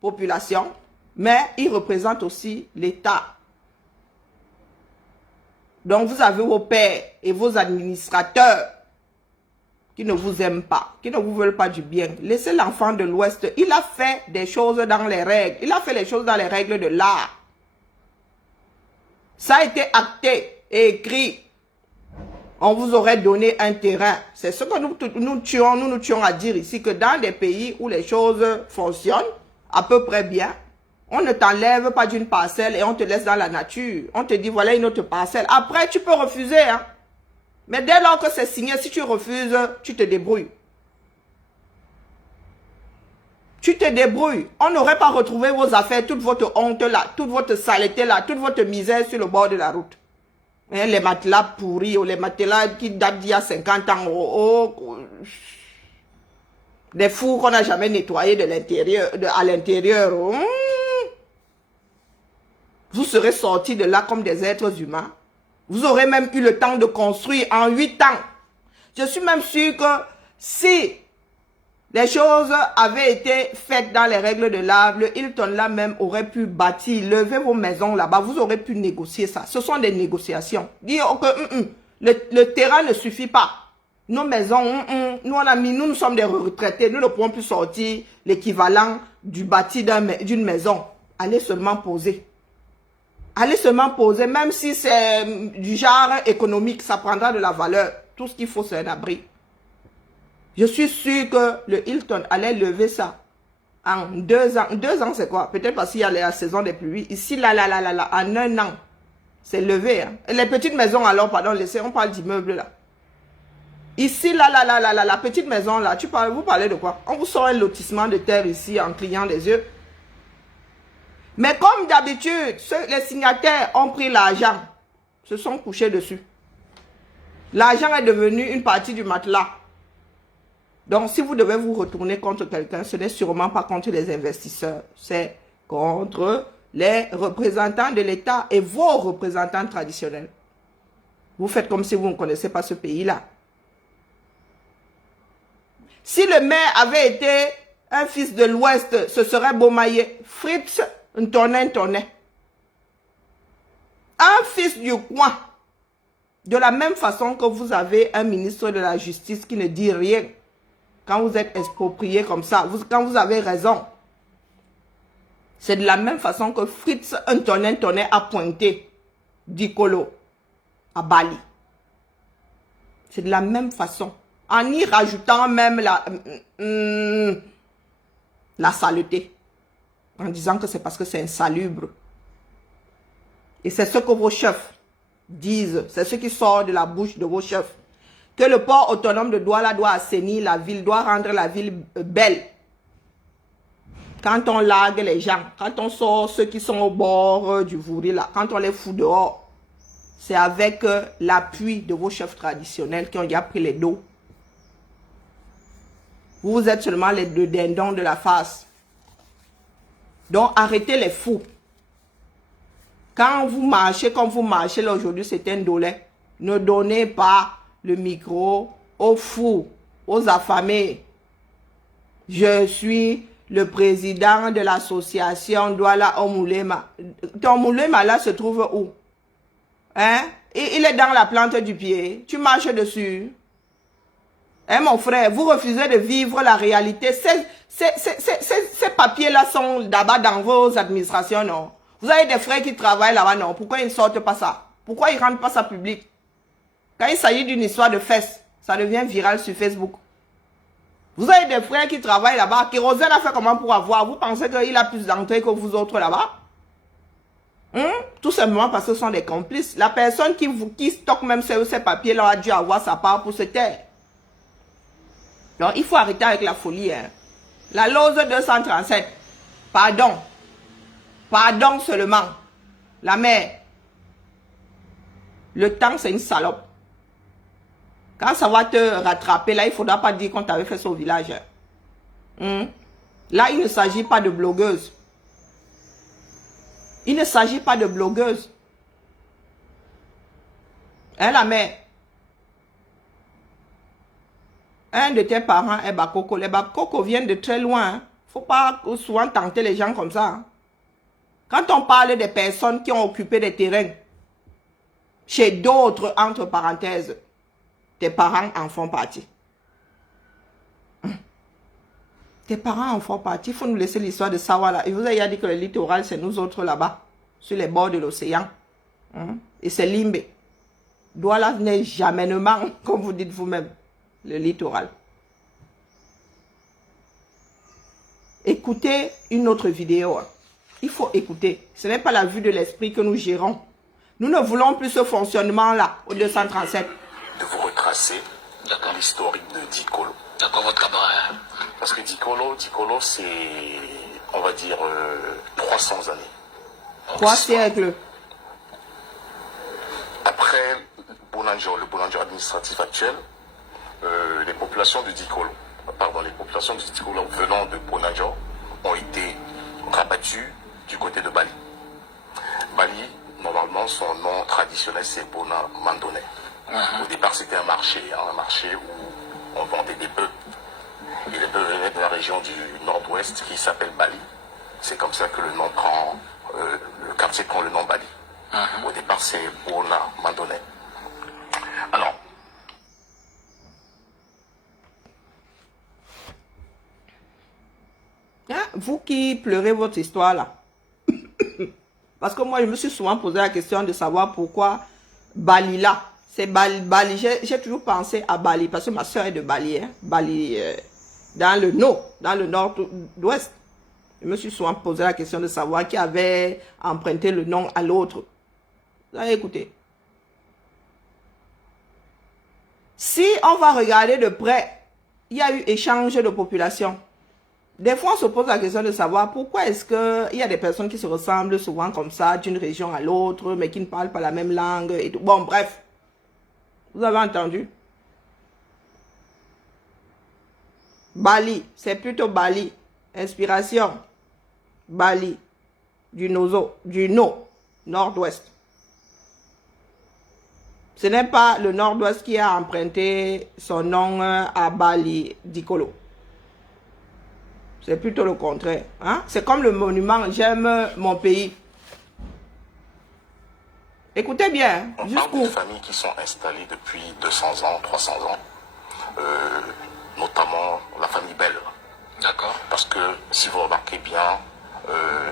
population, mais ils représentent aussi l'État. Donc vous avez vos pères et vos administrateurs qui ne vous aiment pas, qui ne vous veulent pas du bien. Laissez l'enfant de l'Ouest. Il a fait des choses dans les règles. Il a fait les choses dans les règles de l'art. Ça a été acté et écrit. On vous aurait donné un terrain. C'est ce que nous tuons à dire ici, que dans des pays où les choses fonctionnent à peu près bien, on ne t'enlève pas d'une parcelle et on te laisse dans la nature. On te dit, voilà une autre parcelle. Après, tu peux refuser, hein. Mais dès lors que c'est signé, si tu refuses, tu te débrouilles. Tu te débrouilles. On n'aurait pas retrouvé vos affaires, toute votre honte là, toute votre saleté là, toute votre misère sur le bord de la route. Et les matelas pourris, ou les matelas qui datent d'il y a 50 ans, des fours qu'on n'a jamais nettoyés de l'intérieur, à l'intérieur. Vous serez sortis de là comme des êtres humains. Vous aurez même eu le temps de construire en 8 ans. Je suis même sûr que si les choses avaient été faites dans les règles de l'art, le Hilton là même aurait pu bâtir, lever vos maisons là-bas. Vous aurez pu négocier ça. Ce sont des négociations. Dire que le terrain ne suffit pas. Nos maisons, nous sommes des retraités. Nous ne pouvons plus sortir l'équivalent du bâti d'une maison. Allez seulement poser. Allez seulement poser, même si c'est du genre économique, ça prendra de la valeur. Tout ce qu'il faut, c'est un abri. Je suis sûr que le Hilton allait lever ça en 2 ans. 2 ans, c'est quoi? Peut-être parce qu'il y a la saison des pluies. Ici, là, en 1 an, c'est levé. Hein. Les petites maisons, alors, pardon, on parle d'immeubles, là. Ici, là, la petite maison, là, vous parlez de quoi? On vous sort un lotissement de terre ici en clignant des yeux. Mais comme d'habitude, les signataires ont pris l'argent, se sont couchés dessus. L'argent est devenu une partie du matelas. Donc, si vous devez vous retourner contre quelqu'un, ce n'est sûrement pas contre les investisseurs. C'est contre les représentants de l'État et vos représentants traditionnels. Vous faites comme si vous ne connaissez pas ce pays-là. Si le maire avait été un fils de l'Ouest, ce serait Beaumaillé. Fritz Ntoné. Un fils du coin. De la même façon que vous avez un ministre de la Justice qui ne dit rien. Quand vous êtes exproprié comme ça, quand vous avez raison. C'est de la même façon que Fritz Ntoné a pointé Dikolo à Bali. C'est de la même façon. En y rajoutant même la saleté. En disant que c'est parce que c'est insalubre. Et c'est ce que vos chefs disent. C'est ce qui sort de la bouche de vos chefs. Que le port autonome de Douala doit assainir la ville, doit rendre la ville belle. Quand on largue les gens, quand on sort ceux qui sont au bord du Vouri, là, quand on les fout dehors, c'est avec l'appui de vos chefs traditionnels qui ont déjà pris les dos. Vous êtes seulement les deux dindons de la face. Donc, arrêtez les fous. Quand vous marchez comme vous marchez là aujourd'hui, c'est un dolé. Ne donnez pas le micro aux fous, aux affamés. Je suis le président de l'association Douala Omulema. Ton Moulema là se trouve où? Hein? Et il est dans la plante du pied. Tu marches dessus. Hein, mon frère, vous refusez de vivre la réalité. Ces papiers-là sont d'abord dans vos administrations, non? Vous avez des frères qui travaillent là-bas, non? Pourquoi ils ne sortent pas ça? Pourquoi ils ne rendent pas ça public? Quand il s'agit d'une histoire de fesses, ça devient viral sur Facebook. Vous avez des frères qui travaillent là-bas. Kérosène a fait comment pour avoir? Vous pensez qu'il a plus d'entrée que vous autres là-bas? Tout simplement parce que ce sont des complices. La personne qui stocke même ces papiers-là a dû avoir sa part pour se taire. Donc, il faut arrêter avec la folie. Hein. La lose 237. Pardon. Pardon seulement. La mère. Le temps, c'est une salope. Quand ça va te rattraper, là, il ne faudra pas dire qu'on t'avait fait ça au village. Là, il ne s'agit pas de blogueuse. Il ne s'agit pas de blogueuse. Hein, la mère? Un de tes parents est Bakoko. Les Bakoko viennent de très loin. Il ne faut pas souvent tenter les gens comme ça. Hein. Quand on parle des personnes qui ont occupé des terrains chez d'autres, entre parenthèses, tes parents en font partie. Tes parents en font partie. Il faut nous laisser l'histoire de savoir là. Il vous a dit que le littoral, c'est nous autres là-bas, sur les bords de l'océan. Et c'est Limbe. Douala n'est jamais, comme vous dites vous-même, le littoral. Écoutez une autre vidéo. Il faut écouter. Ce n'est pas la vue de l'esprit que nous gérons. Nous ne voulons plus ce fonctionnement-là au 237. De vous retracer l'historique de Dikolo. D'accord, votre camarade. Parce que Dikolo c'est, on va dire, 300 années. 3 siècles. Après le Bonanjo administratif actuel, les populations de Dikolo, venant de Bonanjo ont été rabattues du côté de Bali. Bali, normalement, son nom traditionnel, c'est Bona Mandone. Au départ, c'était un marché où on vendait des bœufs. Et les bœufs venaient de la région du nord-ouest qui s'appelle Bali. C'est comme ça que le nom prend, le quartier prend le nom Bali. Au départ, c'est Bona Mandone. Alors, vous qui pleurez votre histoire là, parce que moi je me suis souvent posé la question de savoir pourquoi Bali là, c'est Bali, j'ai toujours pensé à Bali, parce que ma soeur est de Bali, hein? Bali dans le nord-ouest. Je me suis souvent posé la question de savoir qui avait emprunté le nom à l'autre. Vous avez écouté. Si on va regarder de près, il y a eu échange de population. Des fois, on se pose la question de savoir pourquoi est-ce qu'il y a des personnes qui se ressemblent souvent comme ça, d'une région à l'autre, mais qui ne parlent pas la même langue et tout. Bon, bref. Vous avez entendu? Bali, c'est plutôt Bali. Inspiration. Bali. Du nord-ouest. Ce n'est pas le nord-ouest qui a emprunté son nom à Bali Dikolo. C'est plutôt le contraire. Hein? C'est comme le monument « J'aime mon pays ». Écoutez bien. On parle de familles qui sont installées depuis 200 ans, 300 ans. Notamment la famille Bell. D'accord. Parce que si vous remarquez bien,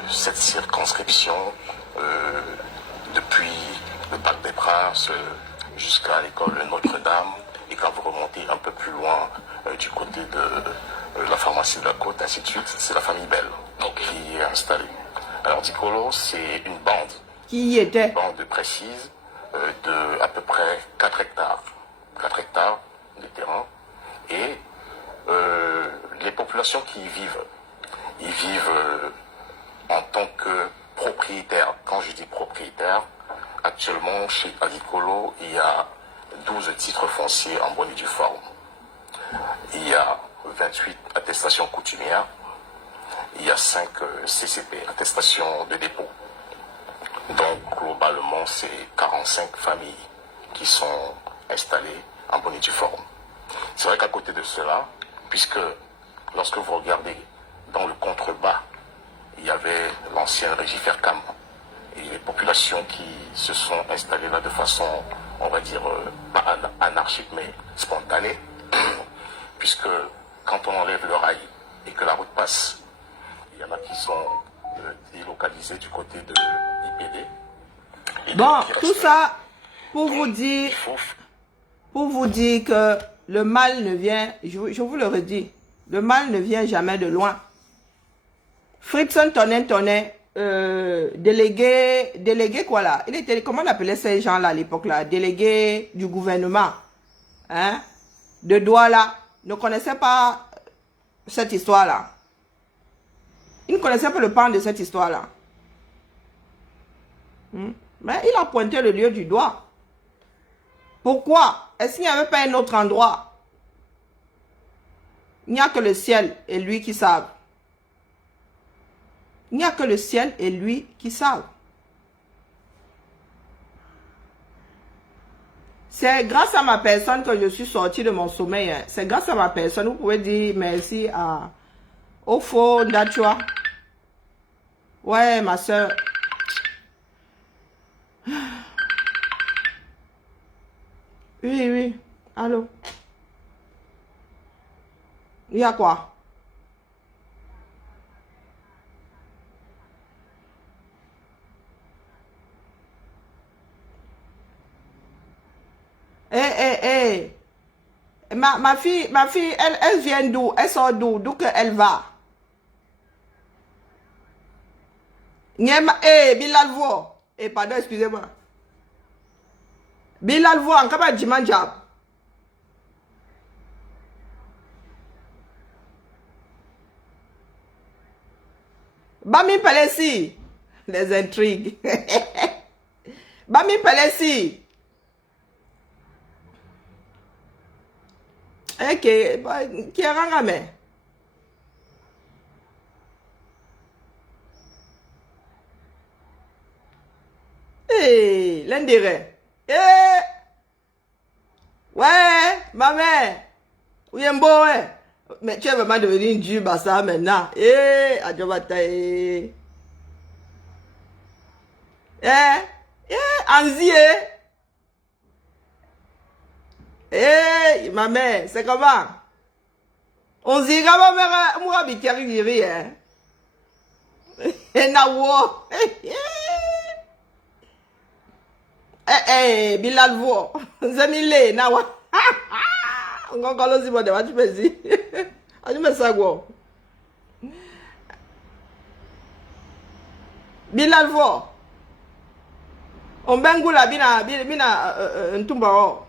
cette circonscription, depuis le Parc des Princes jusqu'à l'école Notre-Dame, et quand vous remontez un peu plus loin du côté de la pharmacie de la Côte, ainsi de suite, c'est la famille Bell qui est installée. Alors Dikolo, c'est une bande. Qui y était? Une bande précise de à peu près 4 hectares. 4 hectares de terrain. Et les populations qui y vivent, ils vivent en tant que propriétaires. Quand je dis propriétaires, actuellement chez Dikolo, il y a 12 titres fonciers en bonne et due forme. Il y a 28 attestations coutumières. Il y a 5 CCP, attestations de dépôt. Donc, globalement, c'est 45 familles qui sont installées en bonne et due forme. C'est vrai qu'à côté de cela, puisque lorsque vous regardez dans le contrebas, il y avait l'ancien régime Fercam et les populations qui se sont installées là de façon, on va dire, pas anarchique mais spontanée, puisque quand on enlève le rail et que la route passe, il y en a qui sont délocalisés du côté de l'IPD. Bon, tout ça pour vous dire que le mal ne vient, je vous le redis, le mal ne vient jamais de loin. Fritzson Tonnet, délégué quoi là? Il était, comment on appelait ces gens-là à l'époque là? Délégué du gouvernement, hein? De Douala, ne connaissait pas cette histoire-là. Il ne connaissait pas le pan de cette histoire-là. Mais il a pointé le lieu du doigt. Pourquoi? Est-ce qu'il n'y avait pas un autre endroit? Il n'y a que le ciel et lui qui savent. Il n'y a que le ciel et lui qui savent. C'est grâce à ma personne que je suis sortie de mon sommeil. Hein. C'est grâce à ma personne. Vous pouvez dire merci à Ofo Ndachua. Ouais, ma soeur. Oui, oui. Allô? Il y a quoi? Ma fille, elle vient d'où? Elle sort d'où? D'où qu'elle va? Bilalvo. Pardon, excusez-moi. Bilalvo, en kaba Jimanjab. Bami Palesi. Les intrigues. Bami Palesi. Ok, qui est rangame? L'indéré. Ouais, ma mère. Oui, un beau, ouais. Mais tu es vraiment devenu une jupe à ça maintenant. Adjobata. Anzi, ma mère, c'est comment? On se dit, ma mère, moi, je suis hein. Et nawo. Bilal vo. Zemile, nawa. On va encore le dire, tu me dis. Tu me sais quoi? Bilal vo. On bengula bina ntumba.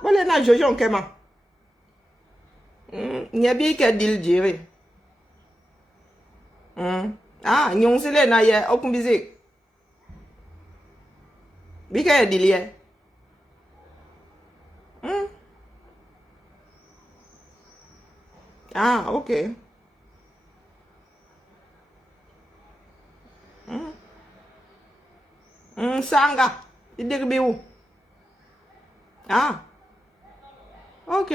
Voilà, na jojo on kema. Nyabi ke dil jiri. Nyong sile na ye okumbizik. Bika ye dil ye. Okay. Sanga. Idik bi où? Ok.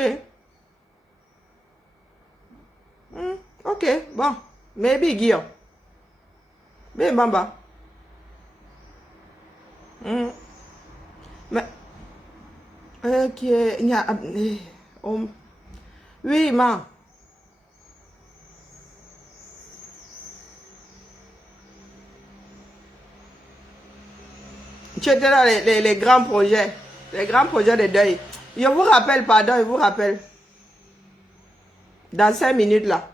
Ok, bon. Maybe Guillaume. Ben bamba. Mais. Ok. Oui, ma. Tu étais là, les grands projets. Les grands projets de deuil. Je vous rappelle, pardon, je vous rappelle. Dans 5 minutes là.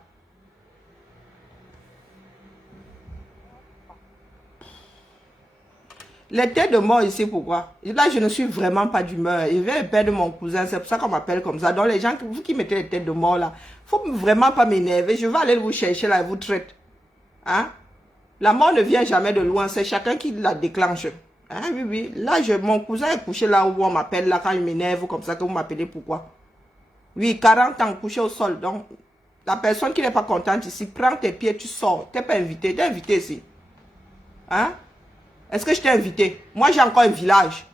Les têtes de mort ici, pourquoi? Là, je ne suis vraiment pas d'humeur. Je vais perdre mon cousin, c'est pour ça qu'on m'appelle comme ça. Donc les gens, vous qui mettez les têtes de mort là, faut vraiment pas m'énerver. Je vais aller vous chercher là et vous traite. Hein? La mort ne vient jamais de loin, c'est chacun qui la déclenche. Ah oui, oui. Là, mon cousin est couché là où on m'appelle, là, quand il m'énerve, comme ça, que vous m'appelez, pourquoi? Oui, 40 ans couché au sol. Donc, la personne qui n'est pas contente ici, prends tes pieds, tu sors. Tu n'es pas invité. Tu es invité ici. Hein? Est-ce que je t'ai invité? Moi, j'ai encore un village.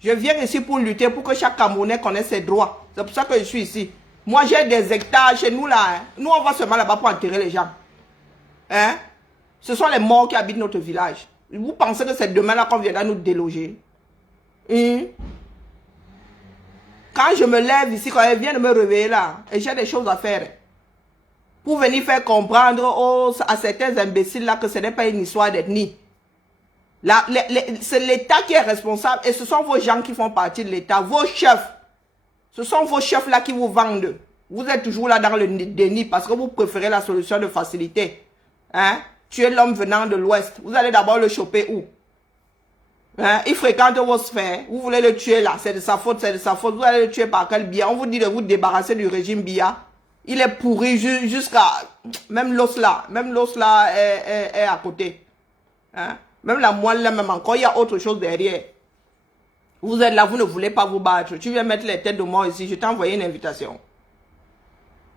Je viens ici pour lutter, pour que chaque Camerounais connaisse ses droits. C'est pour ça que je suis ici. Moi, j'ai des hectares chez nous, là. Hein? Nous, on va seulement là-bas pour enterrer les gens. Hein? Ce sont les morts qui habitent notre village. Vous pensez que c'est demain là qu'on viendra nous déloger? Quand je me lève ici, quand elle vient de me réveiller là, et j'ai des choses à faire. Pour venir faire comprendre à certains imbéciles là que ce n'est pas une histoire d'ethnie. C'est l'État qui est responsable et ce sont vos gens qui font partie de l'État, vos chefs. Ce sont vos chefs là qui vous vendent. Vous êtes toujours là dans le déni parce que vous préférez la solution de facilité. Hein? Tuer l'homme venant de l'Ouest. Vous allez d'abord le choper où? Hein? Il fréquente vos sphères. Vous voulez le tuer là. C'est de sa faute, c'est de sa faute. Vous allez le tuer par quel biais? On vous dit de vous débarrasser du régime Biya. Il est pourri jusqu'à... Même l'os là est à côté. Hein? Même la moelle là, même encore, il y a autre chose derrière. Vous êtes là, vous ne voulez pas vous battre. Tu viens mettre les têtes de mort ici. Je t'ai envoyé une invitation.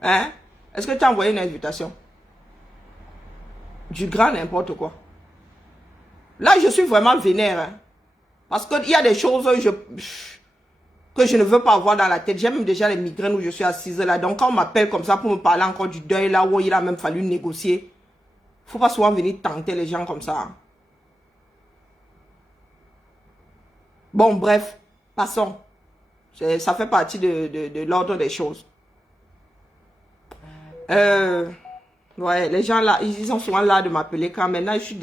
Hein? Est-ce que tu as envoyé une invitation? Du grand n'importe quoi. Là, je suis vraiment vénère. Hein? Parce qu'il y a des choses que je ne veux pas avoir dans la tête. J'ai même déjà les migraines où je suis assise là. Donc, quand on m'appelle comme ça pour me parler encore du deuil là où il a même fallu négocier, il ne faut pas souvent venir tenter les gens comme ça. Hein? Bon, bref, passons. Ça fait partie de l'ordre des choses. Ouais, les gens là, ils sont souvent là de m'appeler quand maintenant je suis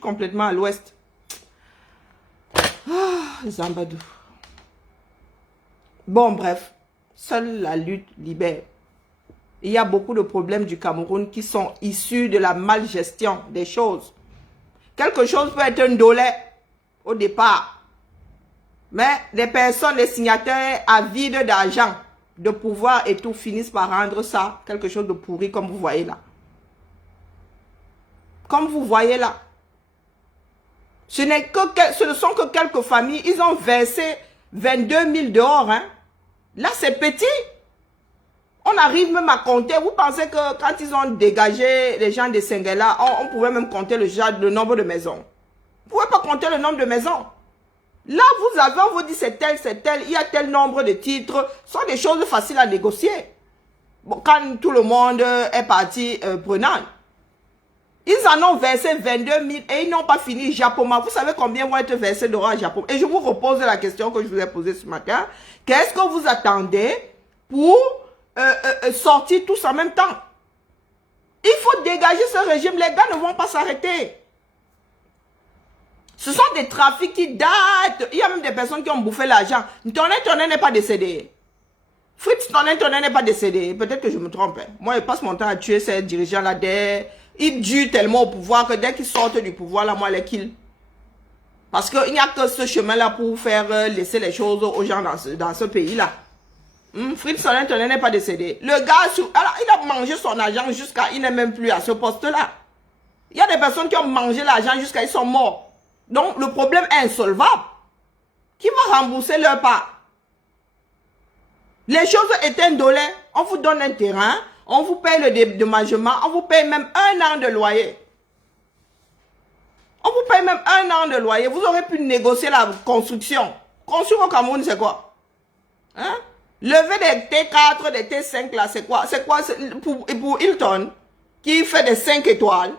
complètement à l'ouest. Ah, Zambadou. Bon, bref, seule la lutte libère. Il y a beaucoup de problèmes du Cameroun qui sont issus de la malgestion des choses. Quelque chose peut être un dollar au départ. Mais les personnes, les signataires avides d'argent, de pouvoir et tout, finissent par rendre ça quelque chose de pourri comme vous voyez là. Comme vous voyez là. Ce ne sont que quelques familles. Ils ont versé 22 000 dehors. Hein. Là, c'est petit. On arrive même à compter. Vous pensez que quand ils ont dégagé les gens de Senghela, on pouvait même compter le nombre de maisons. Vous ne pouvez pas compter le nombre de maisons. Là, vous avez, on vous dit c'est tel, il y a tel nombre de titres. Ce sont des choses faciles à négocier. Bon, quand tout le monde est parti prenant. Ils en ont versé 22 000 et ils n'ont pas fini Japoma. Vous savez combien vont être versés d'euros à Japon? Et je vous repose la question que je vous ai posée ce matin. Qu'est-ce que vous attendez pour sortir tous en même temps? Il faut dégager ce régime. Les gars ne vont pas s'arrêter. Ce sont des trafics qui datent. Il y a même des personnes qui ont bouffé l'argent. Tonnet n'est pas décédé. Fritz Tonnet n'est pas décédé. Peut-être que je me trompe. Moi, je passe mon temps à tuer ces dirigeants-là. Ils durent tellement au pouvoir que dès qu'ils sortent du pouvoir, là, moi, les kill. Parce qu'il n'y a que ce chemin-là pour faire laisser les choses aux gens dans ce pays-là. Fritz Tonnet n'est pas décédé. Le gars, alors, il a mangé son argent jusqu'à... Il n'est même plus à ce poste-là. Il y a des personnes qui ont mangé l'argent jusqu'à... Ils sont morts. Donc, le problème est insolvable. Qui va rembourser leur part? Les choses étaient indolées. On vous donne un terrain, on vous paye le dédommagement, on vous paye même 1 an de loyer. On vous paye même 1 an de loyer. Vous aurez pu négocier la construction. Construire au Cameroun, c'est quoi? Hein? Lever des T4, des T5, là, c'est quoi? C'est quoi pour Hilton, qui fait des 5 étoiles?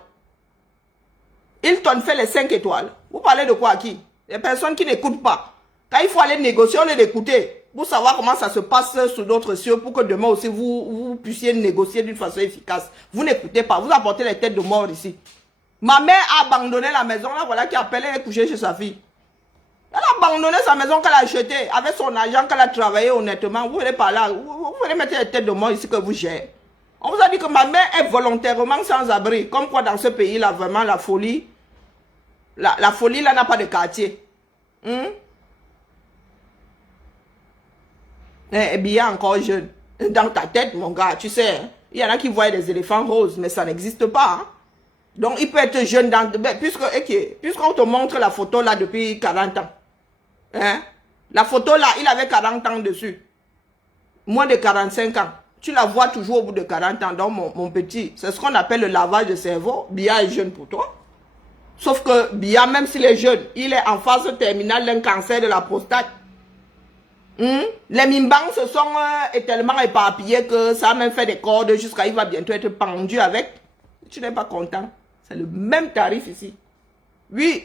Hilton fait les 5 étoiles. Vous parlez de quoi à qui? Les personnes qui n'écoutent pas. Quand il faut aller négocier, on les écouter. Pour savoir comment ça se passe sous d'autres cieux, pour que demain aussi vous puissiez négocier d'une façon efficace. Vous n'écoutez pas. Vous apportez les têtes de mort ici. Ma mère a abandonné la maison. Là, voilà qui appelle, elle est couchée chez sa fille. Elle a abandonné sa maison qu'elle a achetée avec son argent qu'elle a travaillé honnêtement. Vous venez par là. Vous venez mettre les têtes de mort ici que vous gérez. On vous a dit que ma mère est volontairement sans abri. Comme quoi dans ce pays-là, vraiment, la folie. La folie, là, n'a pas de quartier. Et bien encore jeune. Dans ta tête, mon gars, tu sais, il y en a qui voient des éléphants roses, mais ça n'existe pas. Hein? Donc, il peut être jeune dans... Puisqu'on te montre la photo là depuis 40 ans. Hein? La photo là, il avait 40 ans dessus. Moins de 45 ans. Tu la vois toujours au bout de 40 ans. Donc, mon petit, c'est ce qu'on appelle le lavage de cerveau. Biya est jeune pour toi. Sauf que Biya, même s'il est jeune, il est en phase terminale d'un cancer de la prostate. Les mimbangs se sont tellement éparpillés que ça a même fait des cordes jusqu'à il va bientôt être pendu avec. Tu n'es pas content. C'est le même tarif ici. Oui,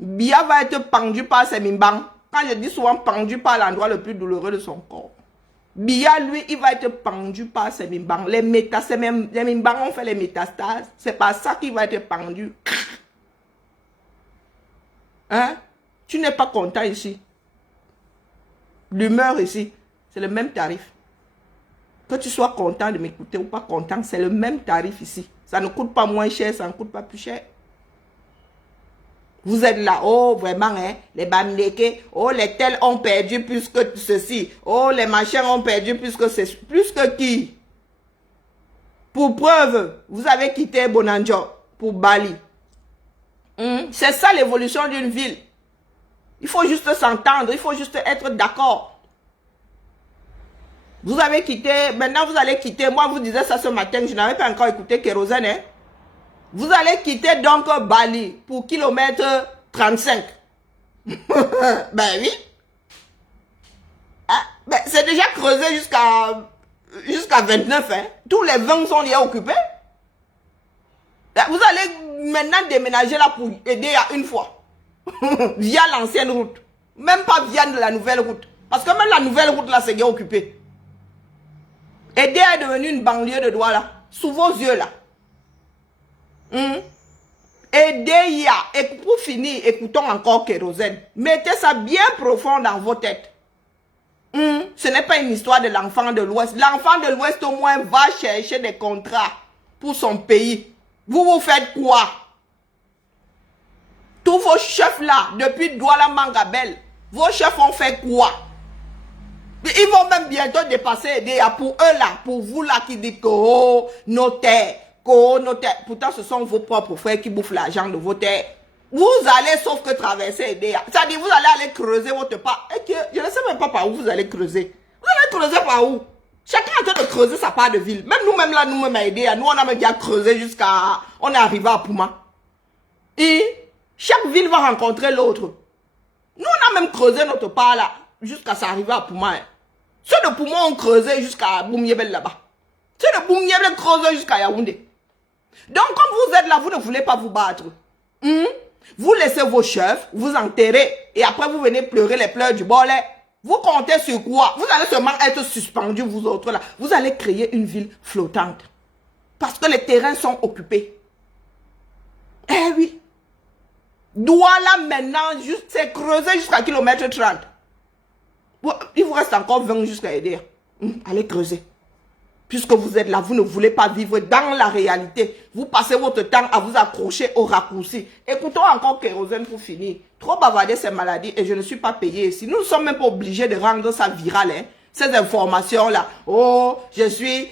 Biya va être pendu par ses mimbangs. Quand je dis souvent pendu par l'endroit le plus douloureux de son corps. Biya, lui, il va être pendu par ses mimbangs. Les mimbangs ont fait les métastases. C'est par ça qu'il va être pendu. Hein? Tu n'es pas content ici. L'humeur ici, c'est le même tarif. Que tu sois content de m'écouter ou pas content, c'est le même tarif ici. Ça ne coûte pas moins cher, ça ne coûte pas plus cher. Vous êtes là, oh vraiment, hein, les Bamileke, oh les tels ont perdu plus que ceci, oh les machins ont perdu plus que ceci, plus que qui? Pour preuve, vous avez quitté Bonanjo pour Bali. C'est ça l'évolution d'une ville. Il faut juste s'entendre, il faut juste être d'accord. Vous avez quitté, maintenant vous allez quitter, moi vous disais ça ce matin, je n'avais pas encore écouté Kérosène, hein. Vous allez quitter donc Bali pour kilomètre 35. Ben oui. Ah, ben c'est déjà creusé jusqu'à 29, hein. Tous les 20 sont déjà occupés. Vous allez maintenant déménager là pour aider à une fois. Via l'ancienne route. Même pas via la nouvelle route. Parce que même la nouvelle route là, c'est bien occupé. Aider est devenu une banlieue de Douala. Sous vos yeux là. Aider ya. Et pour finir, écoutons encore Kérosène. Mettez ça bien profond dans vos têtes. Ce n'est pas une histoire de l'enfant de l'Ouest. L'enfant de l'Ouest au moins va chercher des contrats pour son pays. Vous faites quoi? Tous vos chefs là, depuis Douala Mangabel, vos chefs ont fait quoi? Ils vont même bientôt dépasser Edea pour eux là, pour vous là qui dites que oh, nos terres, pourtant ce sont vos propres frères qui bouffent l'argent de vos terres. Vous allez sauf que traverser Edea. C'est-à-dire vous allez aller creuser votre part. Et que je ne sais même pas par où vous allez creuser. Vous allez creuser par où? Chacun est en train de creuser sa part de ville. Même nous-mêmes là, nous-mêmes à Edea, nous on a même bien creusé jusqu'à... On est arrivé à Pouma. Et chaque ville va rencontrer l'autre. Nous on a même creusé notre part là, jusqu'à s'arriver à Pouma. Ceux de Pouma ont creusé jusqu'à Boumyebel là-bas. Ceux de Boumyebel creusent jusqu'à Yaoundé. Donc comme vous êtes là, vous ne voulez pas vous battre. Vous laissez vos chefs, vous enterrez, et après vous venez pleurer les pleurs du bolet. Vous comptez sur quoi? Vous allez seulement être suspendus, vous autres là. Vous allez créer une ville flottante. Parce que les terrains sont occupés. Eh oui. Douala maintenant, c'est creusé jusqu'à kilomètre 30. Il vous reste encore 20 jusqu'à aider. Allez creuser. Puisque vous êtes là, vous ne voulez pas vivre dans la réalité. Vous passez votre temps à vous accrocher au raccourci. Écoutons encore Kérosène pour finir. Trop bavarder ces maladies et je ne suis pas payé ici. Nous ne sommes même pas obligés de rendre ça viral. Hein. Ces informations-là. Oh, je suis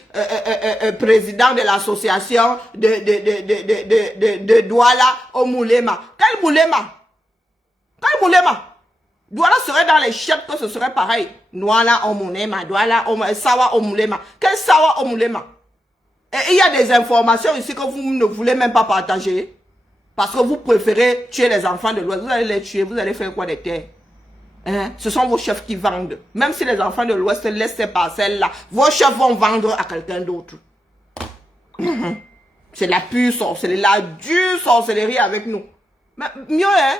président de l'association de Douala au Moulema. Quel Moulema? Quel Moulema? Douala serait dans les chiottes que ce serait pareil. Douala au Moulema, Douala au Sawa au Moulema. Quel Sawa au Moulema? Et il y a des informations ici que vous ne voulez même pas partager. Parce que vous préférez tuer les enfants de l'Ouest. Vous allez les tuer, vous allez faire quoi des terres? Hein? Ce sont vos chefs qui vendent. Même si les enfants de l'Ouest laissent ces parcelles-là, vos chefs vont vendre à quelqu'un d'autre. C'est la pure sorcellerie, la dure sorcellerie avec nous. Mais mieux, hein?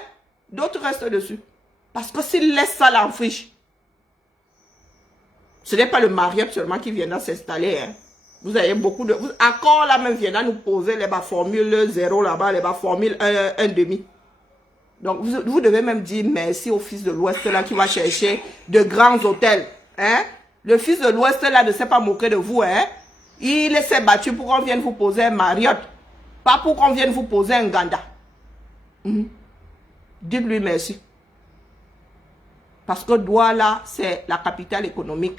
D'autres restent dessus. Parce que s'ils laissent ça là en friche, ce n'est pas le Marriott seulement qui viendra s'installer. Hein. Vous avez beaucoup de... Encore là même viendra nous poser les bas formule 0 là-bas, les bas formule 1,5. Donc vous devez même dire merci au fils de l'Ouest là qui va chercher de grands hôtels. Hein? Le fils de l'Ouest là ne s'est pas moqué de vous. Hein? Il s'est battu pour qu'on vienne vous poser un Marriott. Pas pour qu'on vienne vous poser un Ganda. Dites-lui merci. Parce que Douala, c'est la capitale économique.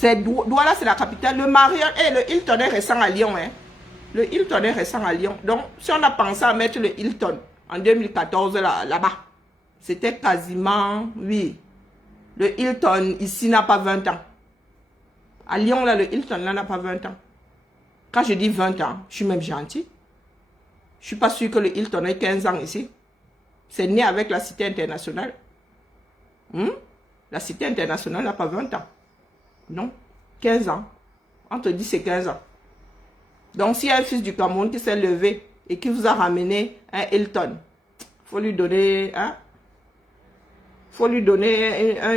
Douala, c'est la capitale. Le Marriott et le Hilton est récent à Lyon. Hein. Le Hilton est récent à Lyon. Donc, si on a pensé à mettre le Hilton en 2014 là-bas, c'était quasiment, oui. Le Hilton ici n'a pas 20 ans. À Lyon, là, le Hilton là n'a pas 20 ans. Quand je dis 20 ans, je suis même gentil. Je ne suis pas sûr que le Hilton ait 15 ans ici. C'est né avec la Cité internationale. La Cité internationale n'a pas 20 ans. Non, 15 ans. On te dit c'est 15 ans. Donc, s'il y a un fils du Cameroun qui s'est levé et qui vous a ramené un Hilton, il faut lui donner,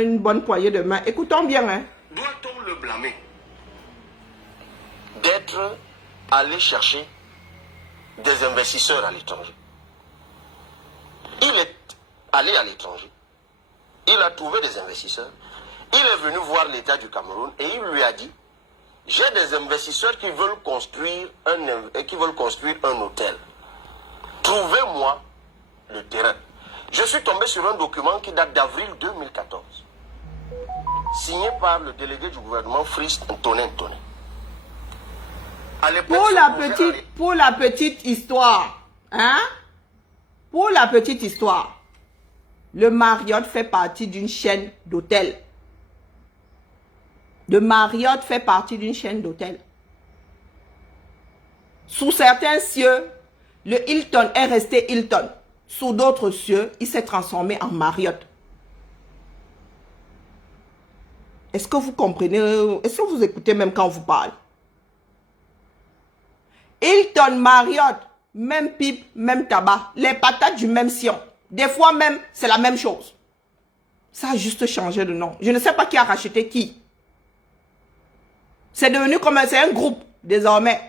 une bonne poignée de main. Écoutons bien. Hein. Doit-on le blâmer d'être allé chercher des investisseurs à l'étranger? Il est allé à l'étranger. Il a trouvé des investisseurs. Il est venu voir l'État du Cameroun et il lui a dit: j'ai des investisseurs qui veulent construire un hôtel. Trouvez-moi le terrain. Je suis tombé sur un document qui date d'avril 2014, signé par le délégué du gouvernement Frisk Antonin. Pour la petite histoire, hein? Pour la petite histoire, le Marriott fait partie d'une chaîne d'hôtels. Le Marriott fait partie d'une chaîne d'hôtels. Sous certains cieux, le Hilton est resté Hilton. Sous d'autres cieux, il s'est transformé en Marriott. Est-ce que vous comprenez? Est-ce que vous écoutez même quand on vous parle? Hilton, Marriott, même pipe, même tabac, les patates du même sillon. Des fois même, c'est la même chose. Ça a juste changé de nom. Je ne sais pas qui a racheté qui. C'est devenu comme un groupe, désormais.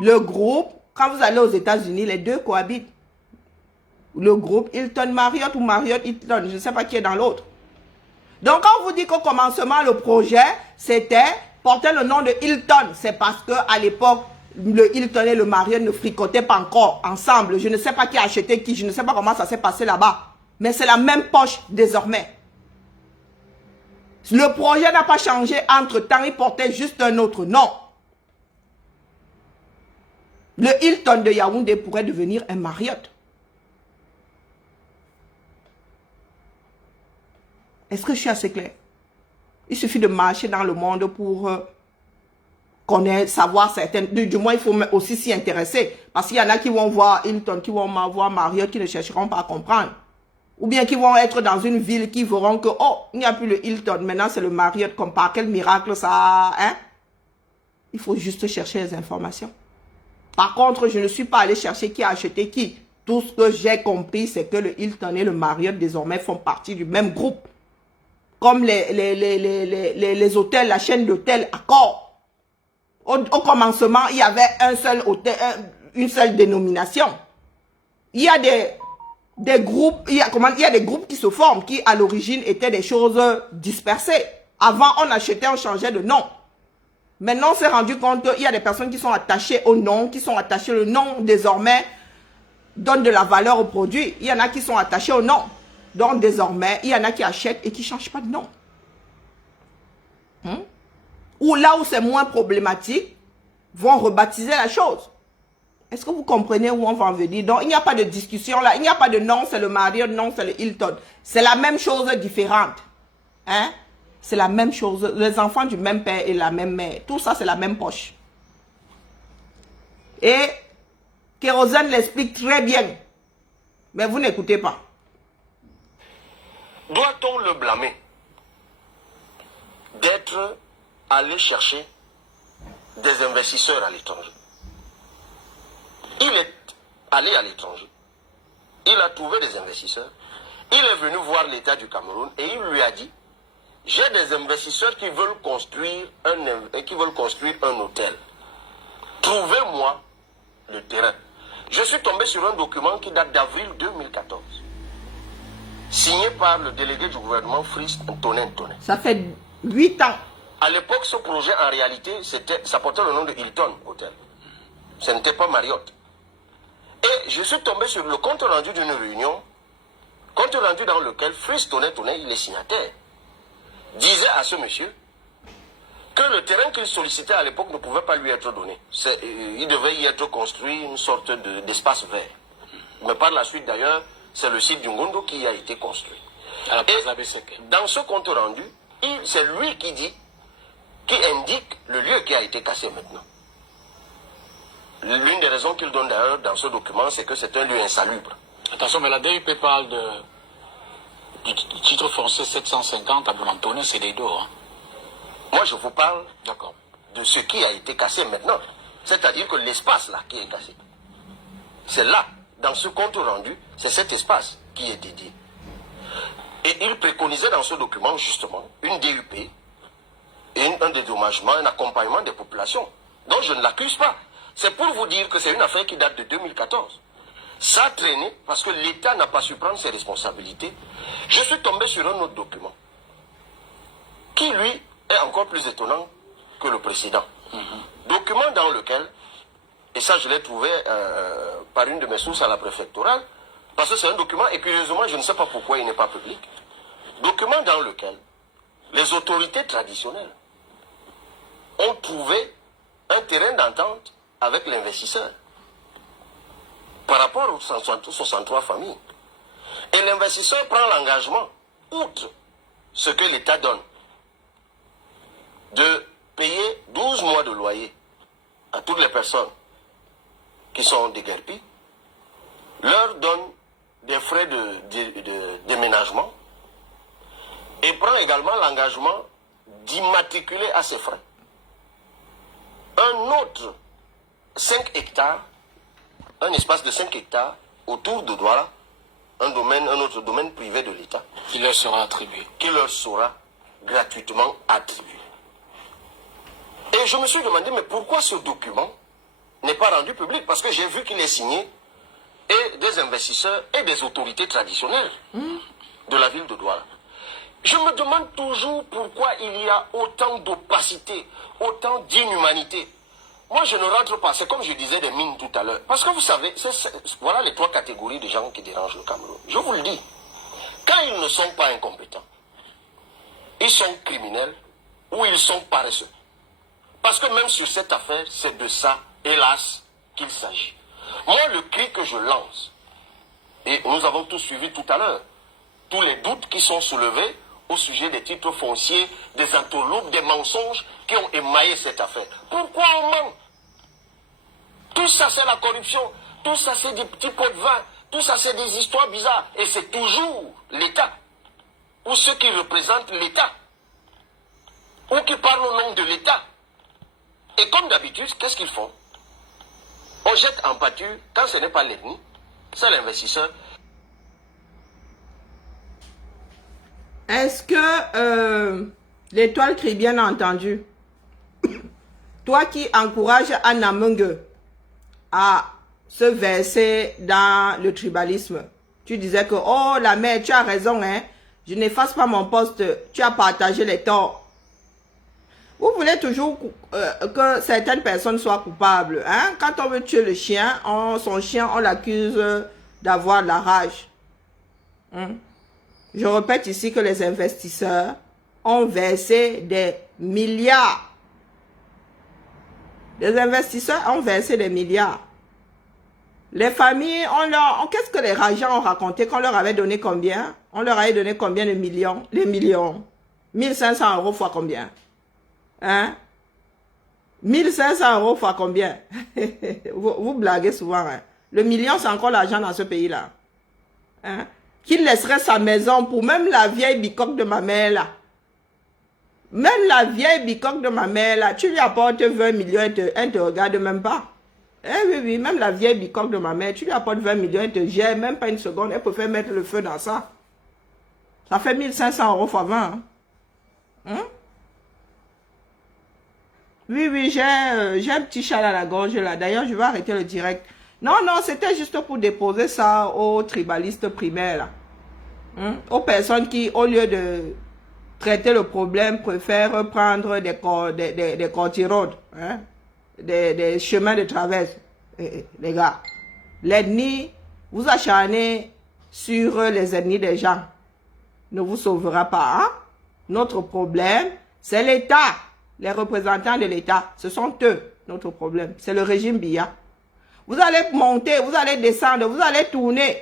Le groupe, quand vous allez aux États-Unis, les deux cohabitent. Le groupe Hilton Marriott ou Marriott Hilton, je ne sais pas qui est dans l'autre. Donc, quand on vous dit qu'au commencement, le projet, c'était porter le nom de Hilton, c'est parce qu'à l'époque, le Hilton et le Marriott ne fricotaient pas encore ensemble. Je ne sais pas qui a acheté qui, je ne sais pas comment ça s'est passé là-bas. Mais c'est la même poche désormais. Le projet n'a pas changé entre-temps, il portait juste un autre nom. Le Hilton de Yaoundé pourrait devenir un Marriott. Est-ce que je suis assez clair? Il suffit de marcher dans le monde pour connaître, savoir certaines... Du moins, il faut aussi s'y intéresser. Parce qu'il y en a qui vont voir Hilton, qui vont voir Marriott, qui ne chercheront pas à comprendre. Ou bien qui vont être dans une ville qui verront que, oh, il n'y a plus le Hilton, maintenant c'est le Marriott, comme par quel miracle ça, hein? Il faut juste chercher les informations. Par contre, je ne suis pas allé chercher qui a acheté qui. Tout ce que j'ai compris, c'est que le Hilton et le Marriott désormais font partie du même groupe. Comme les hôtels, la chaîne d'hôtels Accor. Au commencement, il y avait un seul hôtel, une seule dénomination. Il y a des groupes, il y a des groupes qui se forment, qui à l'origine étaient des choses dispersées. Avant, on achetait, on changeait de nom. Maintenant, on s'est rendu compte qu'il y a des personnes qui sont attachées au nom, le nom désormais donne de la valeur au produit. Il y en a qui sont attachés au nom. Donc désormais, il y en a qui achètent et qui ne changent pas de nom. Ou là où c'est moins problématique, vont rebaptiser la chose. Est-ce que vous comprenez où on va en venir? Donc il n'y a pas de discussion là. Il n'y a pas de non, c'est le Marriott, non, c'est le Hilton. C'est la même chose différente. Hein? C'est la même chose. Les enfants du même père et la même mère. Tout ça, c'est la même poche. Et Kérosène l'explique très bien. Mais vous n'écoutez pas. Doit-on le blâmer d'être allé chercher des investisseurs à l'étranger? Il est allé à l'étranger. Il a trouvé des investisseurs. Il est venu voir l'État du Cameroun et il lui a dit: j'ai des investisseurs qui veulent construire un hôtel. Trouvez-moi le terrain. Je suis tombé sur un document qui date d'avril 2014. Signé par le délégué du gouvernement Frisk Antonin. Ça fait 8 ans. À l'époque, ce projet, en réalité, ça portait le nom de Hilton Hotel. Ce n'était pas Marriott. Et je suis tombé sur le compte rendu d'une réunion, compte rendu dans lequel Frisk Antonin, il est signataire, disait à ce monsieur que le terrain qu'il sollicitait à l'époque ne pouvait pas lui être donné. Il devait y être construit une sorte d'espace vert. Mais par la suite d'ailleurs, c'est le site du Ngondo qui a été construit. Et dans ce compte rendu, c'est lui qui indique le lieu qui a été cassé maintenant. L'une des raisons qu'il donne d'ailleurs dans ce document, c'est que c'est un lieu insalubre. Attention, mais la DUP parle du titre foncier 750 à Blantonnet, c'est des dos. Hein. Moi, je vous parle de ce qui a été cassé maintenant. C'est-à-dire que l'espace là qui est cassé. C'est là, dans ce compte rendu, c'est cet espace qui est dédié. Et il préconisait dans ce document, justement, une DUP, et un dédommagement, un accompagnement des populations. Donc je ne l'accuse pas. C'est pour vous dire que c'est une affaire qui date de 2014. Ça a traîné parce que l'État n'a pas su prendre ses responsabilités. Je suis tombé sur un autre document qui, lui, est encore plus étonnant que le précédent. Document dans lequel, et ça je l'ai trouvé par une de mes sources à la préfectorale, parce que c'est un document, et curieusement, je ne sais pas pourquoi il n'est pas public, document dans lequel les autorités traditionnelles ont trouvé un terrain d'entente avec l'investisseur par rapport aux 63 familles. Et l'investisseur prend l'engagement, outre ce que l'État donne, de payer 12 mois de loyer à toutes les personnes qui sont déguerpies, leur donne des frais de déménagement et prend également l'engagement d'immatriculer à ses frais un autre 5 hectares, un espace de 5 hectares autour de Douala, un autre domaine privé de l'État. Qui leur sera attribué. Qui leur sera gratuitement attribué. Et je me suis demandé, mais pourquoi ce document n'est pas rendu public? Parce que j'ai vu qu'il est signé et des investisseurs et des autorités traditionnelles de la ville de Douala. Je me demande toujours pourquoi il y a autant d'opacité, autant d'inhumanité. Moi, je ne rentre pas, c'est comme je disais des mines tout à l'heure. Parce que vous savez, voilà les 3 catégories de gens qui dérangent le Cameroun. Je vous le dis, quand ils ne sont pas incompétents, ils sont criminels ou ils sont paresseux. Parce que même sur cette affaire, c'est de ça, hélas, qu'il s'agit. Moi, le cri que je lance, et nous avons tous suivi tout à l'heure, tous les doutes qui sont soulevés au sujet des titres fonciers, des entourloupes, des mensonges qui ont émaillé cette affaire. Pourquoi on ment? Tout ça, c'est la corruption. Tout ça, c'est des petits pots de vin. Tout ça, c'est des histoires bizarres. Et c'est toujours l'État, ou ceux qui représentent l'État, ou qui parlent au nom de l'État. Et comme d'habitude, qu'est-ce qu'ils font? On jette en pâture, quand ce n'est pas l'ethnie, c'est l'investisseur. Est-ce que l'étoile crie bien entendu? Toi qui encourages Anna Mungue à se verser dans le tribalisme, tu disais que, oh la mère, tu as raison, hein, je n'efface pas mon poste, tu as partagé les torts. Vous voulez toujours que certaines personnes soient coupables, hein? Quand on veut tuer le chien, son chien, on l'accuse d'avoir de la rage. Je répète ici que les investisseurs ont versé des milliards. Les investisseurs ont versé des milliards. Les familles, qu'est-ce que les ragents ont raconté qu'on leur avait donné combien? On leur avait donné combien de millions? Les millions. 1500 € fois combien? Hein? 1500 € fois combien? vous blaguez souvent, hein? Le million, c'est encore l'argent dans ce pays-là. Hein? Qui laisserait sa maison pour même la vieille bicoque de ma mère là. Même la vieille bicoque de ma mère là, tu lui apportes 20 millions, elle te regarde même pas. Eh oui, oui, même la vieille bicoque de ma mère, tu lui apportes 20 millions, elle te gère même pas une seconde, elle préfère mettre le feu dans ça. Ça fait 1500 € fois 20. Hein? Oui, oui, j'ai un petit chat à la gorge là. D'ailleurs, je vais arrêter le direct. Non, non, c'était juste pour déposer ça aux tribalistes primaires là. Aux personnes qui, au lieu de traiter le problème, préfèrent prendre des cortirodes, hein? Des chemins de traverse. Les gars, l'ennemi, vous acharnez sur les ennemis des gens, ne vous sauvera pas. Hein? Notre problème, c'est l'État. les représentants de l'État. Ce sont eux, notre problème. C'est le régime Biya. Vous allez monter, vous allez descendre, vous allez tourner.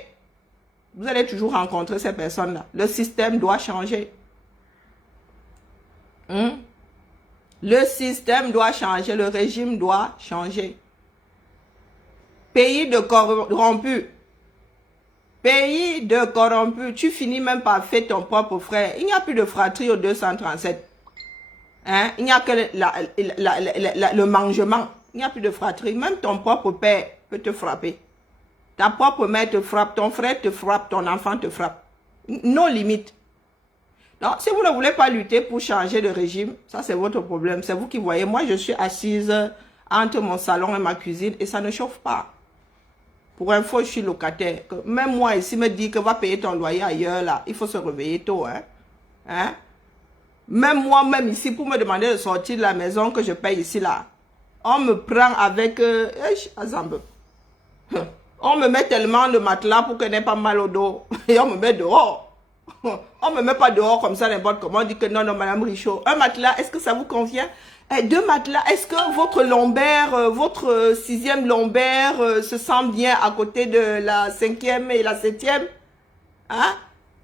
Vous allez toujours rencontrer ces personnes-là. Le système doit changer. Le système doit changer, le régime doit changer. Pays de corrompus. Pays de corrompus. Tu finis même par faire ton propre frère. Il n'y a plus de fratrie au 237. Hein? Il n'y a que le mangement. Il n'y a plus de fratrie. Même ton propre père peut te frapper. Ta propre mère te frappe, ton frère te frappe, ton enfant te frappe. Nos limites. Donc, si vous ne voulez pas lutter pour changer de régime, ça c'est votre problème. C'est vous qui voyez. Moi, je suis assise entre mon salon et ma cuisine et ça ne chauffe pas. Pour info, je suis locataire. Même moi ici me dit que va payer ton loyer ailleurs là. Il faut se réveiller tôt. Hein? Même moi, même ici, pour me demander de sortir de la maison que je paye ici là. On me prend avec... on me met tellement de matelas pour que n'ait pas mal au dos. Et on me met dehors. On ne me met pas dehors comme ça, n'importe comment. On dit que non, non, Madame Richaud. Un matelas, est-ce que ça vous convient? Deux matelas, est-ce que votre lombaire, votre 6e lombaire se sent bien à côté de la 5e et la 7e? Hein?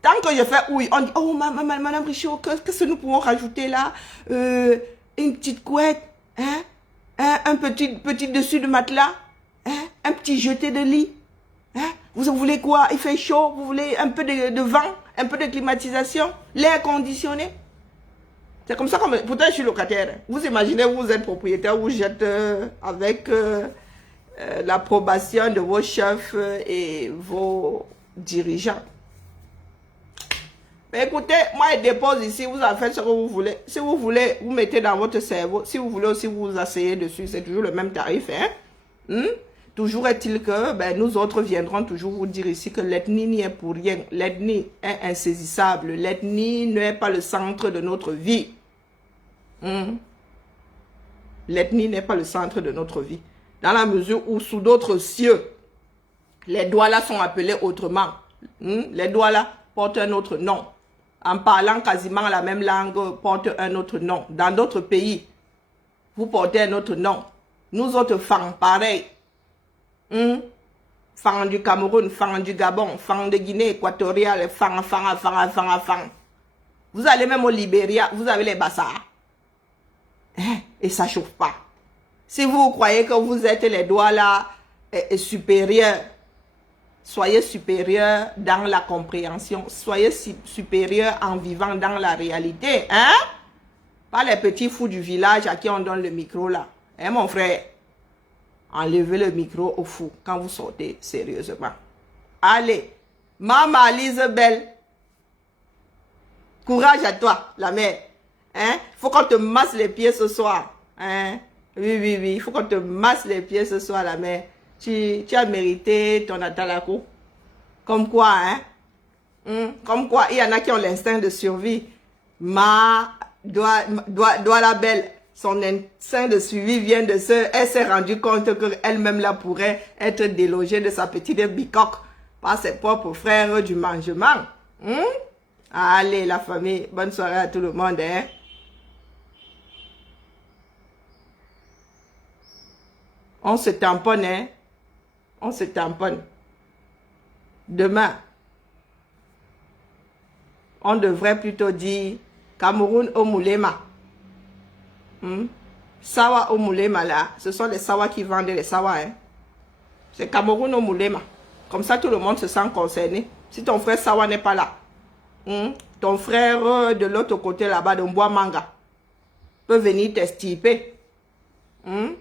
Tant que je fais oui, on dit, oh, Madame Richaud, qu'est-ce que nous pouvons rajouter là? Une petite couette, hein? Un petit dessus de matelas, hein? Un petit jeté de lit. Hein? Vous voulez quoi? Il fait chaud, vous voulez un peu de vent, un peu de climatisation, l'air conditionné. C'est comme ça que... Pourtant, je suis locataire. Vous imaginez, vous êtes propriétaire, vous êtes avec l'approbation de vos chefs et vos dirigeants. Mais écoutez, moi, je dépose ici, vous en faites ce que vous voulez. Si vous voulez, vous mettez dans votre cerveau. Si vous voulez aussi, vous asseyez dessus. C'est toujours le même tarif. Hein? Toujours est-il que nous autres viendrons toujours vous dire ici que l'ethnie n'y est pour rien. L'ethnie est insaisissable. L'ethnie n'est pas le centre de notre vie. L'ethnie n'est pas le centre de notre vie. Dans la mesure où sous d'autres cieux, les Douala sont appelés autrement. Les Douala portent un autre nom. En parlant quasiment la même langue, portent un autre nom. Dans d'autres pays, vous portez un autre nom. Nous autres, Fang, pareil. Fang du Cameroun, Fang du Gabon, Fang de Guinée équatoriale, Fang. Vous allez même au Libéria, vous avez les Bassars. Et ça chauffe pas. Si vous croyez que vous êtes les doigts là supérieurs, soyez supérieurs dans la compréhension, soyez supérieurs en vivant dans la réalité. Hein? Pas les petits fous du village à qui on donne le micro là. Hein, mon frère? Enlevez le micro au fou quand vous sortez sérieusement. Allez, Maman Lisabelle, courage à toi, la mère. Hein? Faut qu'on te masse les pieds ce soir. Hein? Oui. Il faut qu'on te masse les pieds ce soir, la mère. Tu as mérité ton atalako. Comme quoi, hein? Comme quoi, il y en a qui ont l'instinct de survie. Doit la belle. Son instinct de suivi vient de ce... Elle s'est rendue compte qu'elle-même là pourrait être délogée de sa petite bicoque par ses propres frères du mangement. Allez, la famille. Bonne soirée à tout le monde. Hein? On se tamponne. Hein? On se tamponne. Demain, on devrait plutôt dire Cameroun au Moulema. Sawa au Moulema là, ce sont les Sawa qui vendent les Sawa. Hein? C'est Cameroun au Moulema. Comme ça, tout le monde se sent concerné. Si ton frère Sawa n'est pas là, ton frère de l'autre côté là-bas, de Mboa Manga, peut venir t'estiper. Ben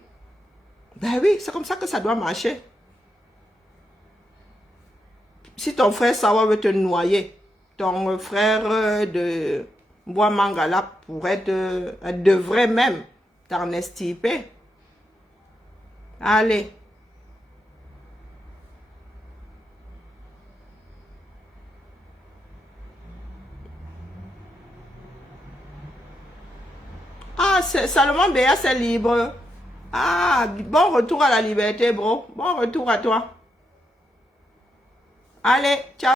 oui, c'est comme ça que ça doit marcher. Si ton frère Sawa veut te noyer, ton frère de Mboa Manga là devrait même t'en estiper. Allez. Ah, Salomon Béa, c'est libre. Ah, bon retour à la liberté, bro. Bon retour à toi. Allez, ciao.